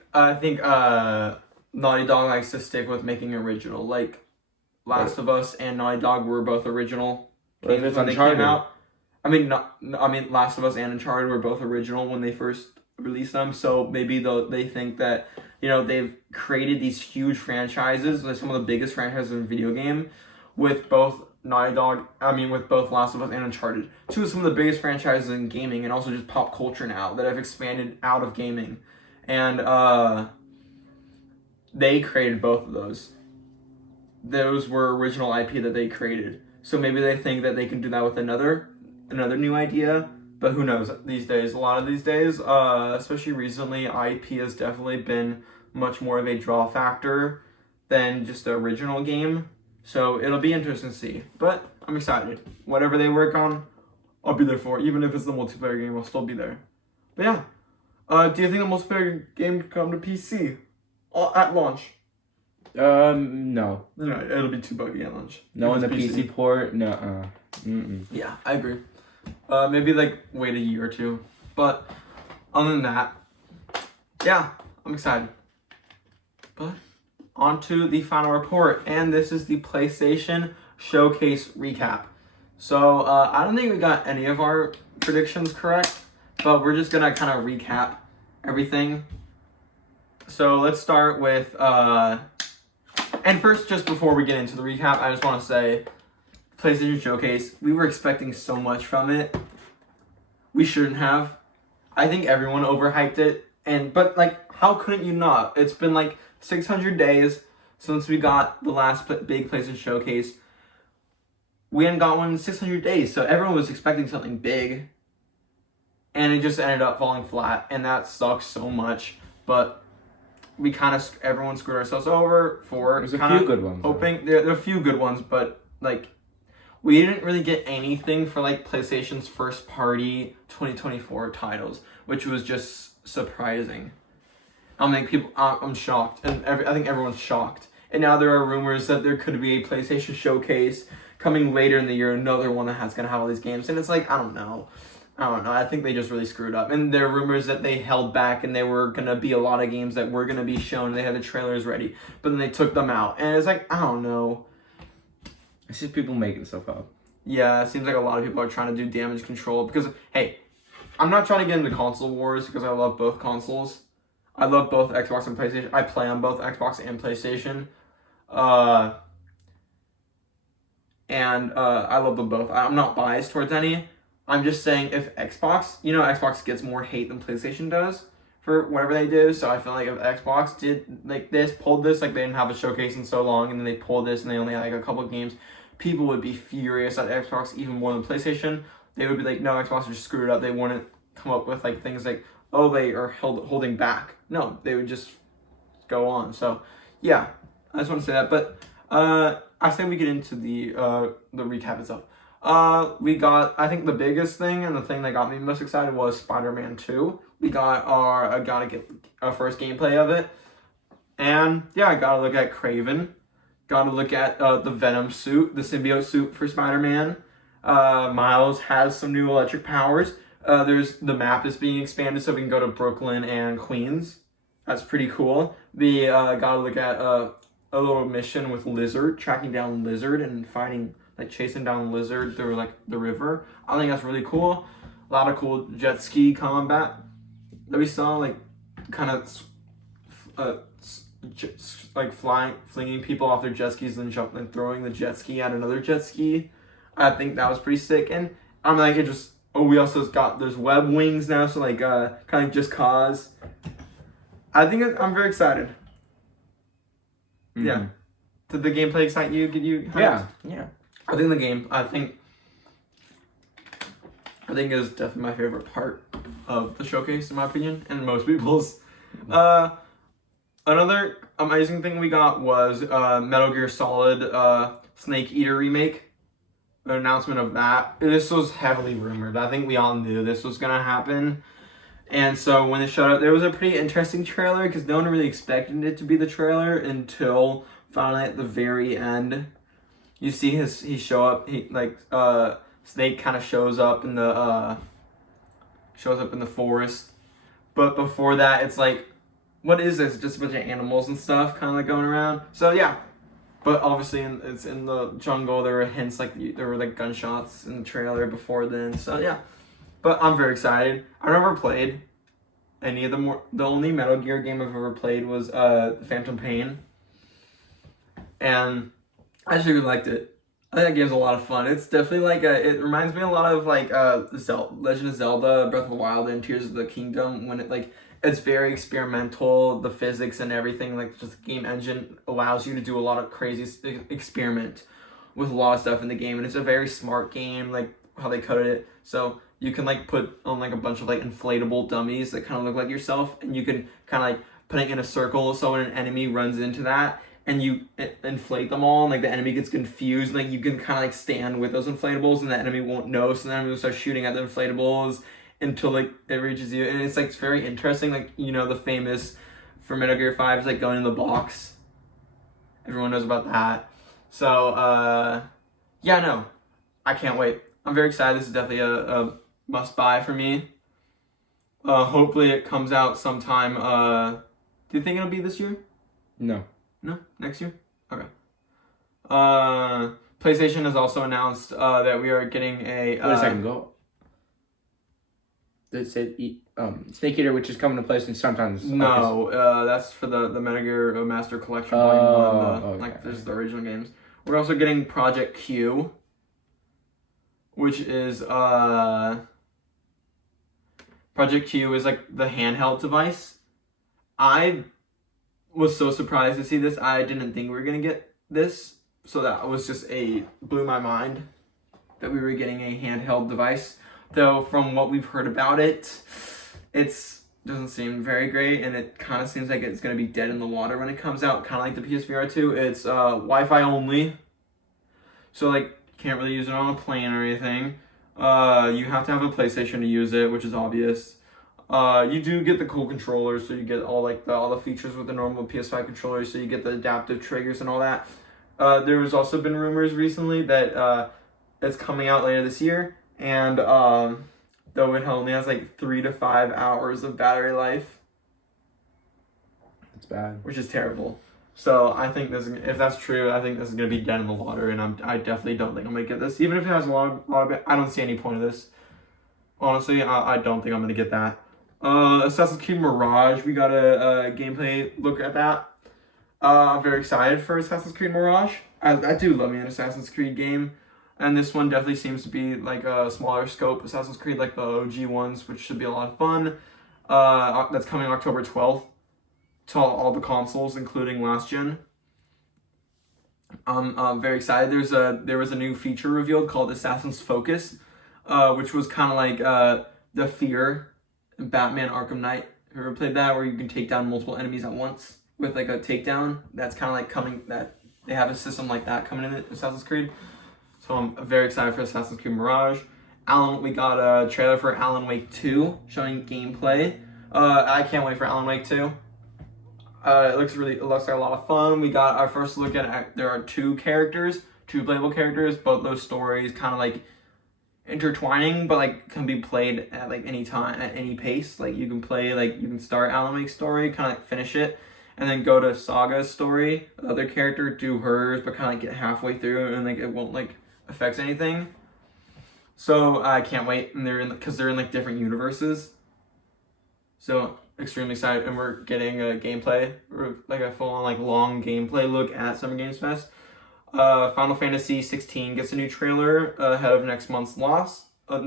Naughty Dog likes to stick with making original. Like, Last of Us and Naughty Dog were both original games when they came out. I mean, Last of Us and Uncharted were both original when they first released them. So maybe they think that, you know, they've created these huge franchises, like some of the biggest franchises in video game, with both with both Last of Us and Uncharted. Two of some of the biggest franchises in gaming and also just pop culture now that have expanded out of gaming. And they created both of those. Those were original IP that they created. So maybe they think that they can do that with another new idea. But who knows these days? A lot of these days, especially recently, IP has definitely been much more of a draw factor than just the original game. So it'll be interesting to see. But I'm excited. Whatever they work on, I'll be there for. Even if it's the multiplayer game, I'll still be there. But yeah. Do you think the multiplayer game could come to PC at launch? No. No, it'll be too buggy at launch. No, on the PC port, no. Yeah, I agree. Maybe like wait a year or two. But other than that, yeah, I'm excited. But on to the final report, and this is the PlayStation Showcase recap. So I don't think we got any of our predictions correct, but we're just gonna kind of recap everything. So let's start with and first, just before we get into the recap, I just want to say, PlayStation Showcase, we were expecting so much from it. We shouldn't have. I think everyone overhyped it, but like, how couldn't you not? It's been like 600 days since we got the last big PlayStation Showcase. We hadn't got one in 600 days, so everyone was expecting something big, and it just ended up falling flat, and that sucks so much. But we everyone screwed ourselves over for There's a few good ones. Hoping there are a few good ones, but like we didn't really get anything for like PlayStation's first party 2024 titles, which was just surprising. I'm shocked, and I think everyone's shocked. And now there are rumors that there could be a PlayStation showcase coming later in the year, another one that's gonna have all these games, and it's like, I don't know. I think they just really screwed up. And there are rumors that they held back and there were going to be a lot of games that were going to be shown. They had the trailers ready, but then they took them out. And it's like, I don't know. It's just people making stuff up. Yeah, it seems like a lot of people are trying to do damage control. Because, hey, I'm not trying to get into console wars because I love both consoles. I love both Xbox and PlayStation. I play on both Xbox and PlayStation. And I love them both. I'm not biased towards any. I'm just saying if Xbox, Xbox gets more hate than PlayStation does for whatever they do. So I feel like if Xbox did like this, pulled this, like they didn't have a showcase in so long, and then they pulled this and they only had like a couple of games, people would be furious at Xbox even more than PlayStation. They would be like, no, Xbox just screwed up. They wouldn't come up with like things like, oh, they are holding back. No, they would just go on. So yeah, I just want to say that. But I say we get into the recap itself. I think the biggest thing and the thing that got me most excited was Spider-Man 2. We got gotta get our first gameplay of it. And yeah, I gotta look at Kraven. Gotta look at the Venom suit, the symbiote suit for Spider-Man. Miles has some new electric powers. The map is being expanded so we can go to Brooklyn and Queens. That's pretty cool. We gotta look at a little mission with Lizard, tracking down Lizard and chasing down Lizard through like the river. I think that's really cool. A lot of cool jet ski combat that we saw, like kind of flinging people off their jet skis and and throwing the jet ski at another jet ski. I think that was pretty sick. And I'm like, we also got there's web wings now, so like kind of like Just Cause. I'm very excited. Mm-hmm. Yeah. Did the gameplay excite you? Get you hyped? Yeah. I think it is definitely my favorite part of the showcase, in my opinion, and most people's. Another amazing thing we got was Metal Gear Solid Snake Eater remake. An announcement of that. This was heavily rumored. I think we all knew this was gonna happen. And so when it showed up, there was a pretty interesting trailer because no one really expected it to be the trailer until finally at the very end. You see he show up. Snake kind of shows up in the forest, but before that, it's like, what is this? Just a bunch of animals and stuff, kind of like going around. So yeah, but obviously it's in the jungle. There were hints there were like gunshots in the trailer before then. So yeah, but I'm very excited. I've never played any of them. The only Metal Gear game I've ever played was Phantom Pain, and I actually really liked it. I think that game's a lot of fun. It's definitely it reminds me a lot of Legend of Zelda, Breath of the Wild, and Tears of the Kingdom when it's very experimental. The physics and everything, just the game engine allows you to do a lot of crazy experiment with a lot of stuff in the game, and it's a very smart game, like how they coded it. So you can put on a bunch of inflatable dummies that kind of look like yourself, and you can kind of put it in a circle so when an enemy runs into that, and you inflate them all, and the enemy gets confused, and you can kind of stand with those inflatables, and the enemy won't know, so the enemy will start shooting at the inflatables until it reaches you, and it's very interesting. The famous for Metal Gear 5 is going in the box. Everyone knows about that. So yeah, no, I can't wait. I'm very excited. This is definitely a must buy for me. Hopefully it comes out sometime. Do you think it'll be this year? No. No? Next year? Okay. PlayStation has also announced that we are getting a... Wait a second, go. They said Snake Eater, which is coming to PlayStation sometimes. No, that's for the Metal Gear Master Collection Volume 1. Okay. There's the original games. We're also getting Project Q, which is... Project Q is the handheld device. I was so surprised to see this. I didn't think we were gonna get this, so that was just blew my mind that we were getting a handheld device. Though from what we've heard about it, doesn't seem very great, and it kind of seems like it's gonna be dead in the water when it comes out, kind of like the PSVR 2. It's Wi-Fi only, so Can't really use it on a plane or anything. You have to have a PlayStation to use it, which is obvious. You do get the cool controllers, so you get all the features with the normal PS5 controllers. So you get the adaptive triggers and all that. There has also been rumors recently that it's coming out later this year, and though it only has like 3 to 5 hours of battery life. It's bad. Which is terrible. So I think if that's true, I think this is gonna be dead in the water, and I definitely don't think I'm gonna get this. Even if it has a lot of I don't see any point of this. Honestly, I don't think I'm gonna get that. Assassin's Creed Mirage, we got a gameplay look at that. I'm very excited for Assassin's Creed Mirage. I do love me an Assassin's Creed game, and this one definitely seems to be like a smaller scope Assassin's Creed, like the OG ones, which should be a lot of fun. That's coming October 12th. To all the consoles, including last gen. I'm very excited. There was a new feature revealed called Assassin's Focus, which was kind of like the Fear in Batman Arkham Knight. Have you ever played that, where you can take down multiple enemies at once with like a takedown? That's kind of like that they have a system like that coming in Assassin's Creed. So I'm very excited for Assassin's Creed Mirage. We got a trailer for Alan Wake 2 showing gameplay. I can't wait for Alan Wake 2. It looks like a lot of fun. We got our first look at there are two playable characters, both those stories kind of like intertwining, but like can be played at like any time, at any pace. Like you can start Alan Wake's story, kind of like finish it, and then go to Saga's story. The other character do hers, but kind of like get halfway through, and like it won't like affect anything. So I can't wait, and they're in like different universes. So extremely excited, and we're getting a gameplay, or like a full-on like long gameplay look at Summer Games Fest. Final Fantasy 16 gets a new trailer ahead of next month's launch. A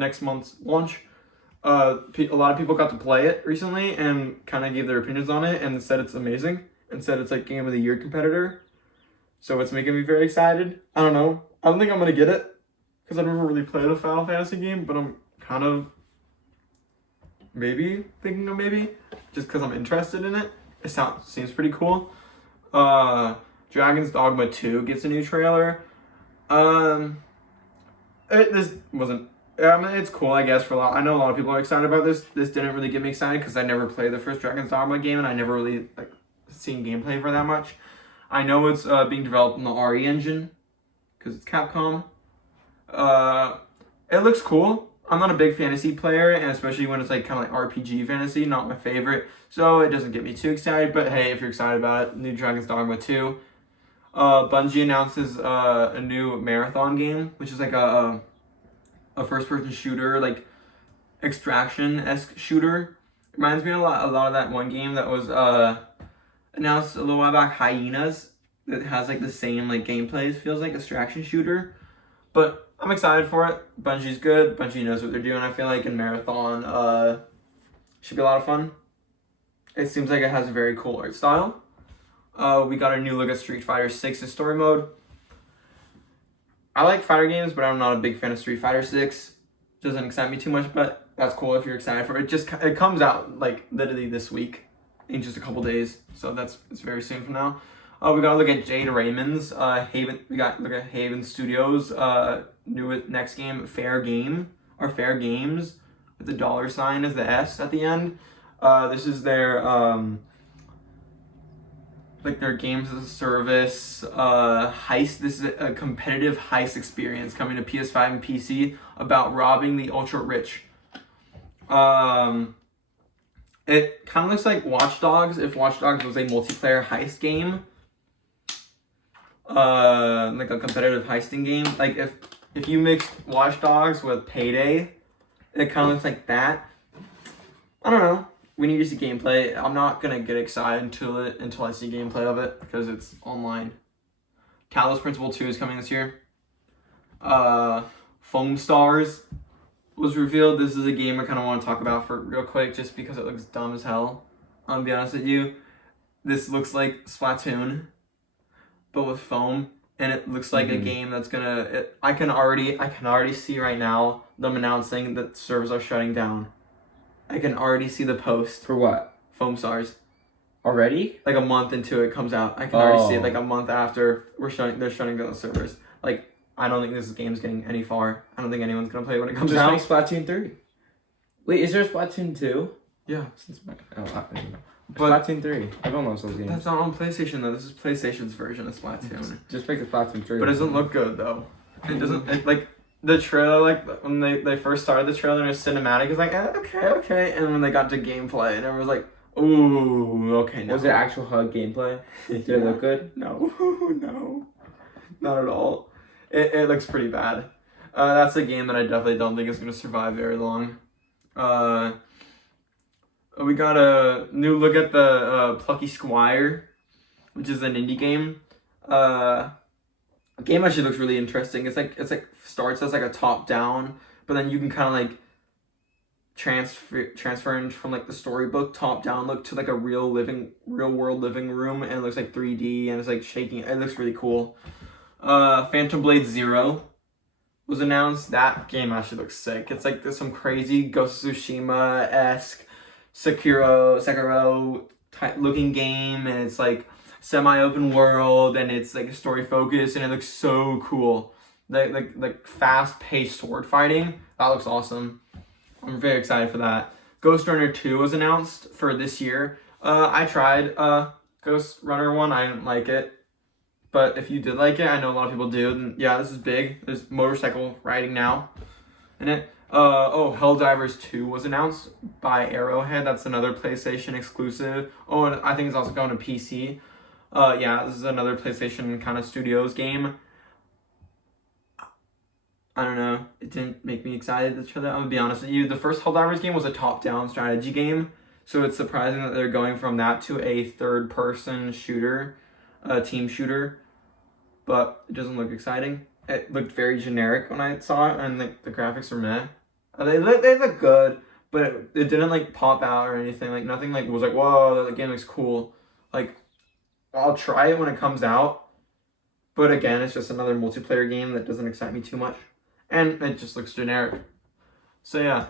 lot of people got to play it recently and kind of gave their opinions on it and said it's amazing and said it's like Game of the Year competitor. So it's making me very excited. I don't know. I don't think I'm gonna get it because I've never really played a Final Fantasy game, but I'm kind of thinking of maybe, just because I'm interested in it. It seems pretty cool. Dragon's Dogma 2 gets a new trailer. This wasn't. I mean, it's cool, I guess, for a lot. I know a lot of people are excited about this. This didn't really get me excited because I never played the first Dragon's Dogma game, and I never really like seen gameplay for that much. I know it's being developed in the RE engine because it's Capcom. It looks cool. I'm not a big fantasy player, and especially when it's like kind of like RPG fantasy, not my favorite. So it doesn't get me too excited. But hey, if you're excited about it, new Dragon's Dogma 2. Bungie announces a new marathon game, which is like a first-person shooter, like extraction-esque shooter. Reminds me a lot of that one game that was announced a little while back, Hyenas. That has like the same like gameplay. It feels like extraction shooter, but I'm excited for it. Bungie's good. Bungie knows what they're doing. I feel like in Marathon should be a lot of fun. It seems like it has a very cool art style. We got a new look at Street Fighter 6's story mode. I like fighter games, but I'm not a big fan of Street Fighter 6. Doesn't excite me too much, but that's cool if you're excited for it. It comes out like literally this week, in just a couple days. So it's very soon from now. We gotta look at Jade Raymond's Haven. We got look at Haven Studios new next game, Fair Games, with the $ as the S at the end. This is their like their games as a service heist. This is a competitive heist experience coming to PS5 and PC about robbing the ultra rich. It kind of looks like Watch Dogs if Watch Dogs was a multiplayer heist game. Like a competitive heisting game. Like if you mixed Watch Dogs with Payday, it kind of looks like that. I don't know. We need to see gameplay. I'm not gonna get excited until I see gameplay of it because it's online. Talos Principle 2 is coming this year. Foam Stars was revealed. This is a game I kind of want to talk about for real quick just because it looks dumb as hell. I'll be honest with you. This looks like Splatoon, but with foam, and it looks like a game that's gonna. I can already see right now them announcing that servers are shutting down. I can already see the post. For what? Foam Stars. Already? Like a month into it comes out. I can already see it like a month after they're shutting down the servers. Like I don't think this game's getting any far. I don't think anyone's gonna play it when it comes Just out. make Splatoon 3. Wait, is there Splatoon 2? Yeah. I don't know. But Splatoon 3. Everyone loves those games. that's not on PlayStation though. This is PlayStation's version of Splatoon. Just make the Splatoon 3. But it doesn't look good though. It doesn't like the trailer. Like when they first started the trailer and it was cinematic, it's like okay. And when they got to gameplay, and everyone was like, ooh, okay. No. Was it actual HUD gameplay? Did it look good? No, no, not at all. It looks pretty bad. That's a game that I definitely don't think is gonna survive very long. We got a new look at the Plucky Squire, which is an indie game. The game actually looks really interesting. It's like starts as like a top down, but then you can kind of like transfer from like the storybook top down look to like a real world living room, and it looks like 3D and it's like shaking. It looks really cool. Phantom Blade Zero was announced. That game actually looks sick. It's like some crazy Ghost of Tsushima-esque Sekiro type looking game, and it's like semi-open world, and it's like story focused, and it looks so cool. Like fast-paced sword fighting. That looks awesome. I'm very excited for that. Ghost Runner 2 was announced for this year. I tried Ghost Runner 1. I didn't like it. But if you did like it, I know a lot of people do. And yeah, this is big. There's motorcycle riding now in it. Helldivers 2 was announced by Arrowhead. That's another PlayStation exclusive. Oh, and I think it's also going to PC. Yeah, this is another PlayStation kind of studios game. I don't know. It didn't make me excited to try that. I'm gonna be honest with you. The first Helldivers game was a top-down strategy game, so it's surprising that they're going from that to a third-person shooter, team shooter. But it doesn't look exciting. It looked very generic when I saw it, and the graphics were meh. They look good, but it didn't like pop out or anything. Like nothing like was like, whoa, that game looks cool. Like I'll try it when it comes out, but again, it's just another multiplayer game that doesn't excite me too much. And it just looks generic. So yeah.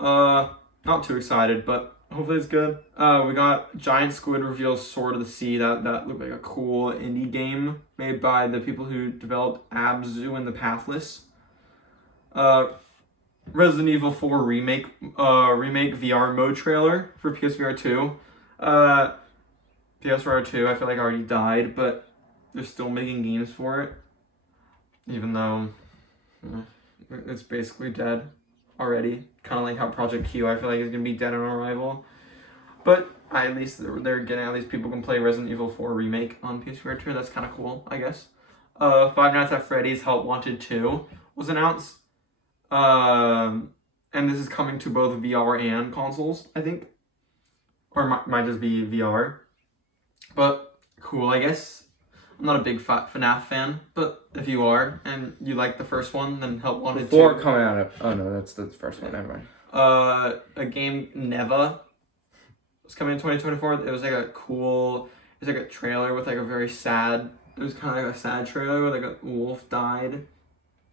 Not too excited, but hopefully it's good. We got Giant Squid reveals Sword of the Sea. That looked like a cool indie game made by the people who developed Abzu and the Pathless. Resident Evil 4 remake VR mode trailer for PSVR 2. PSVR 2 I feel like already died, but they're still making games for it. Even though it's basically dead already. Kind of like how Project Q, I feel like, is going to be dead on arrival. But at least they're getting, at least people can play Resident Evil 4 remake on PSVR 2. That's kind of cool, I guess. Five Nights at Freddy's Help Wanted 2 was announced. And this is coming to both VR and consoles, I think. Or might just be VR. But cool, I guess. I'm not a big FNAF fan, but if you are and you like the first one, then Help Wanted 2. Before coming out of... Oh no, that's the first one, never mind. A game, Neva, was coming in 2024. It was like a cool... It was like a trailer with like a very sad... It was kind of like a sad trailer where like a wolf died in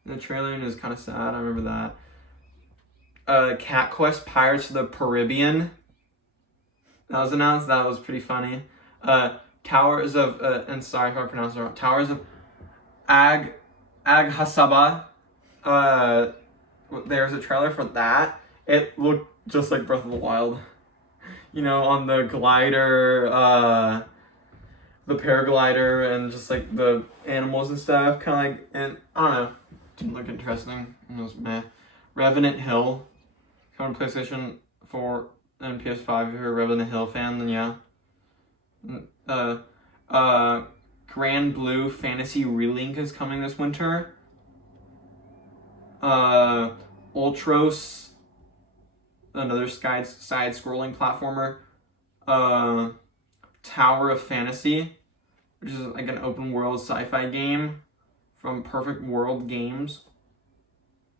the trailer, and it was kind of sad. I remember that. Cat Quest Pirates of the Caribbean. That was announced. That was pretty funny. Towers of, and sorry if I pronounced it wrong, Towers of Aghasaba. There's a trailer for that. It looked just like Breath of the Wild. You know, on the glider, the paraglider, and just like the animals and stuff. Kind of like, and I don't know, didn't look interesting. It was meh. Revenant Hill, coming to PlayStation 4 and PS5. If you're a Revenant Hill fan, then yeah. Grand Blue Fantasy Relink is coming this winter. Ultros, another side-scrolling platformer. Tower of Fantasy, which is like an open-world sci-fi game from Perfect World Games.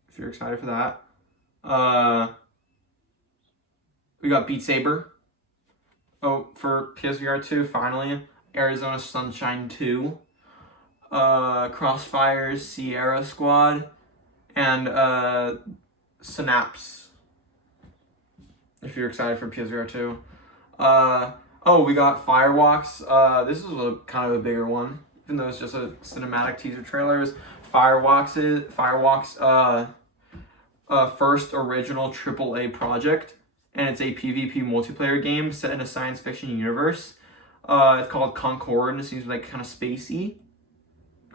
If you're excited for that. We got Beat Saber. Oh, for PSVR 2, finally. Arizona Sunshine 2. Crossfire's Sierra Squad. And Synapse. If you're excited for PSVR 2. We got Firewalks. This is kind of a bigger one. Even though it's just a cinematic teaser trailer. Firewalk's first original AAA project, and it's a PvP multiplayer game set in a science fiction universe. It's called Concord, and it seems like kind of spacey.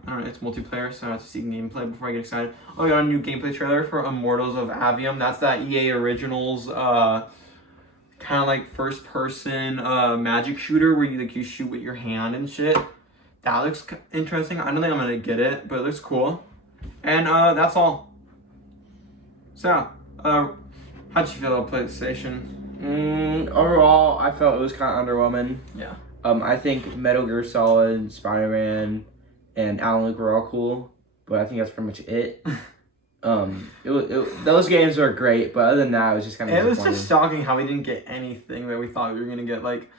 I don't know, it's multiplayer, so I have to see gameplay before I get excited. Oh, we got a new gameplay trailer for Immortals of Avium. That's that EA Originals, kind of like first-person magic shooter where you shoot with your hand and shit. That looks interesting. I don't think I'm gonna get it, but it looks cool. And that's all. So, how'd you feel about PlayStation? Overall, I felt it was kind of underwhelming. Yeah. I think Metal Gear Solid, Spider-Man, and Alan Wake were all cool, but I think that's pretty much it. Those games were great, but other than that, it was just kind of It was just shocking how we didn't get anything that we thought we were gonna get. Like,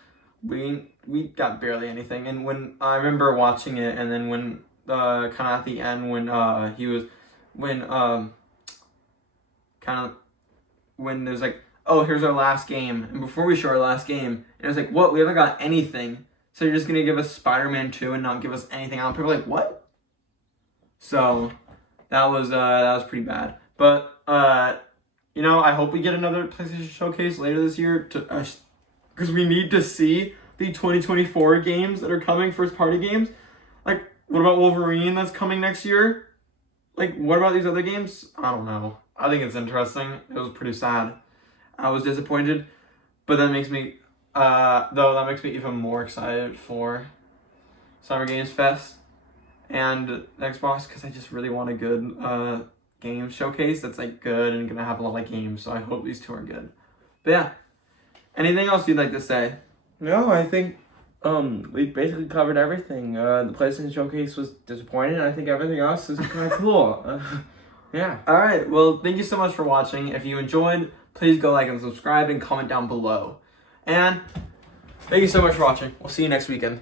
we got barely anything. And when I remember watching it, and then when kind of at the end when when there's like, oh, here's our last game, and before we show our last game, it was like, what? We haven't got anything. So you're just gonna give us Spider-Man 2 and not give us anything else? People are like, what? So that was pretty bad. But you know, I hope we get another PlayStation Showcase later this year because we need to see the 2024 games that are coming, first party games. Like, what about Wolverine that's coming next year? Like, what about these other games? I don't know. I think it's interesting. It was pretty sad. I was disappointed, but that makes me even more excited for Summer Games Fest and Xbox, because I just really want a good game showcase that's like good and gonna have a lot of games. So I hope these two are good. But yeah, anything else you'd like to say? No, I think we basically covered everything. The PlayStation Showcase was disappointing, and I think everything else is kind of cool. Yeah. All right. Well, thank you so much for watching. If you enjoyed, please go like and subscribe and comment down below. And thank you so much for watching. We'll see you next weekend.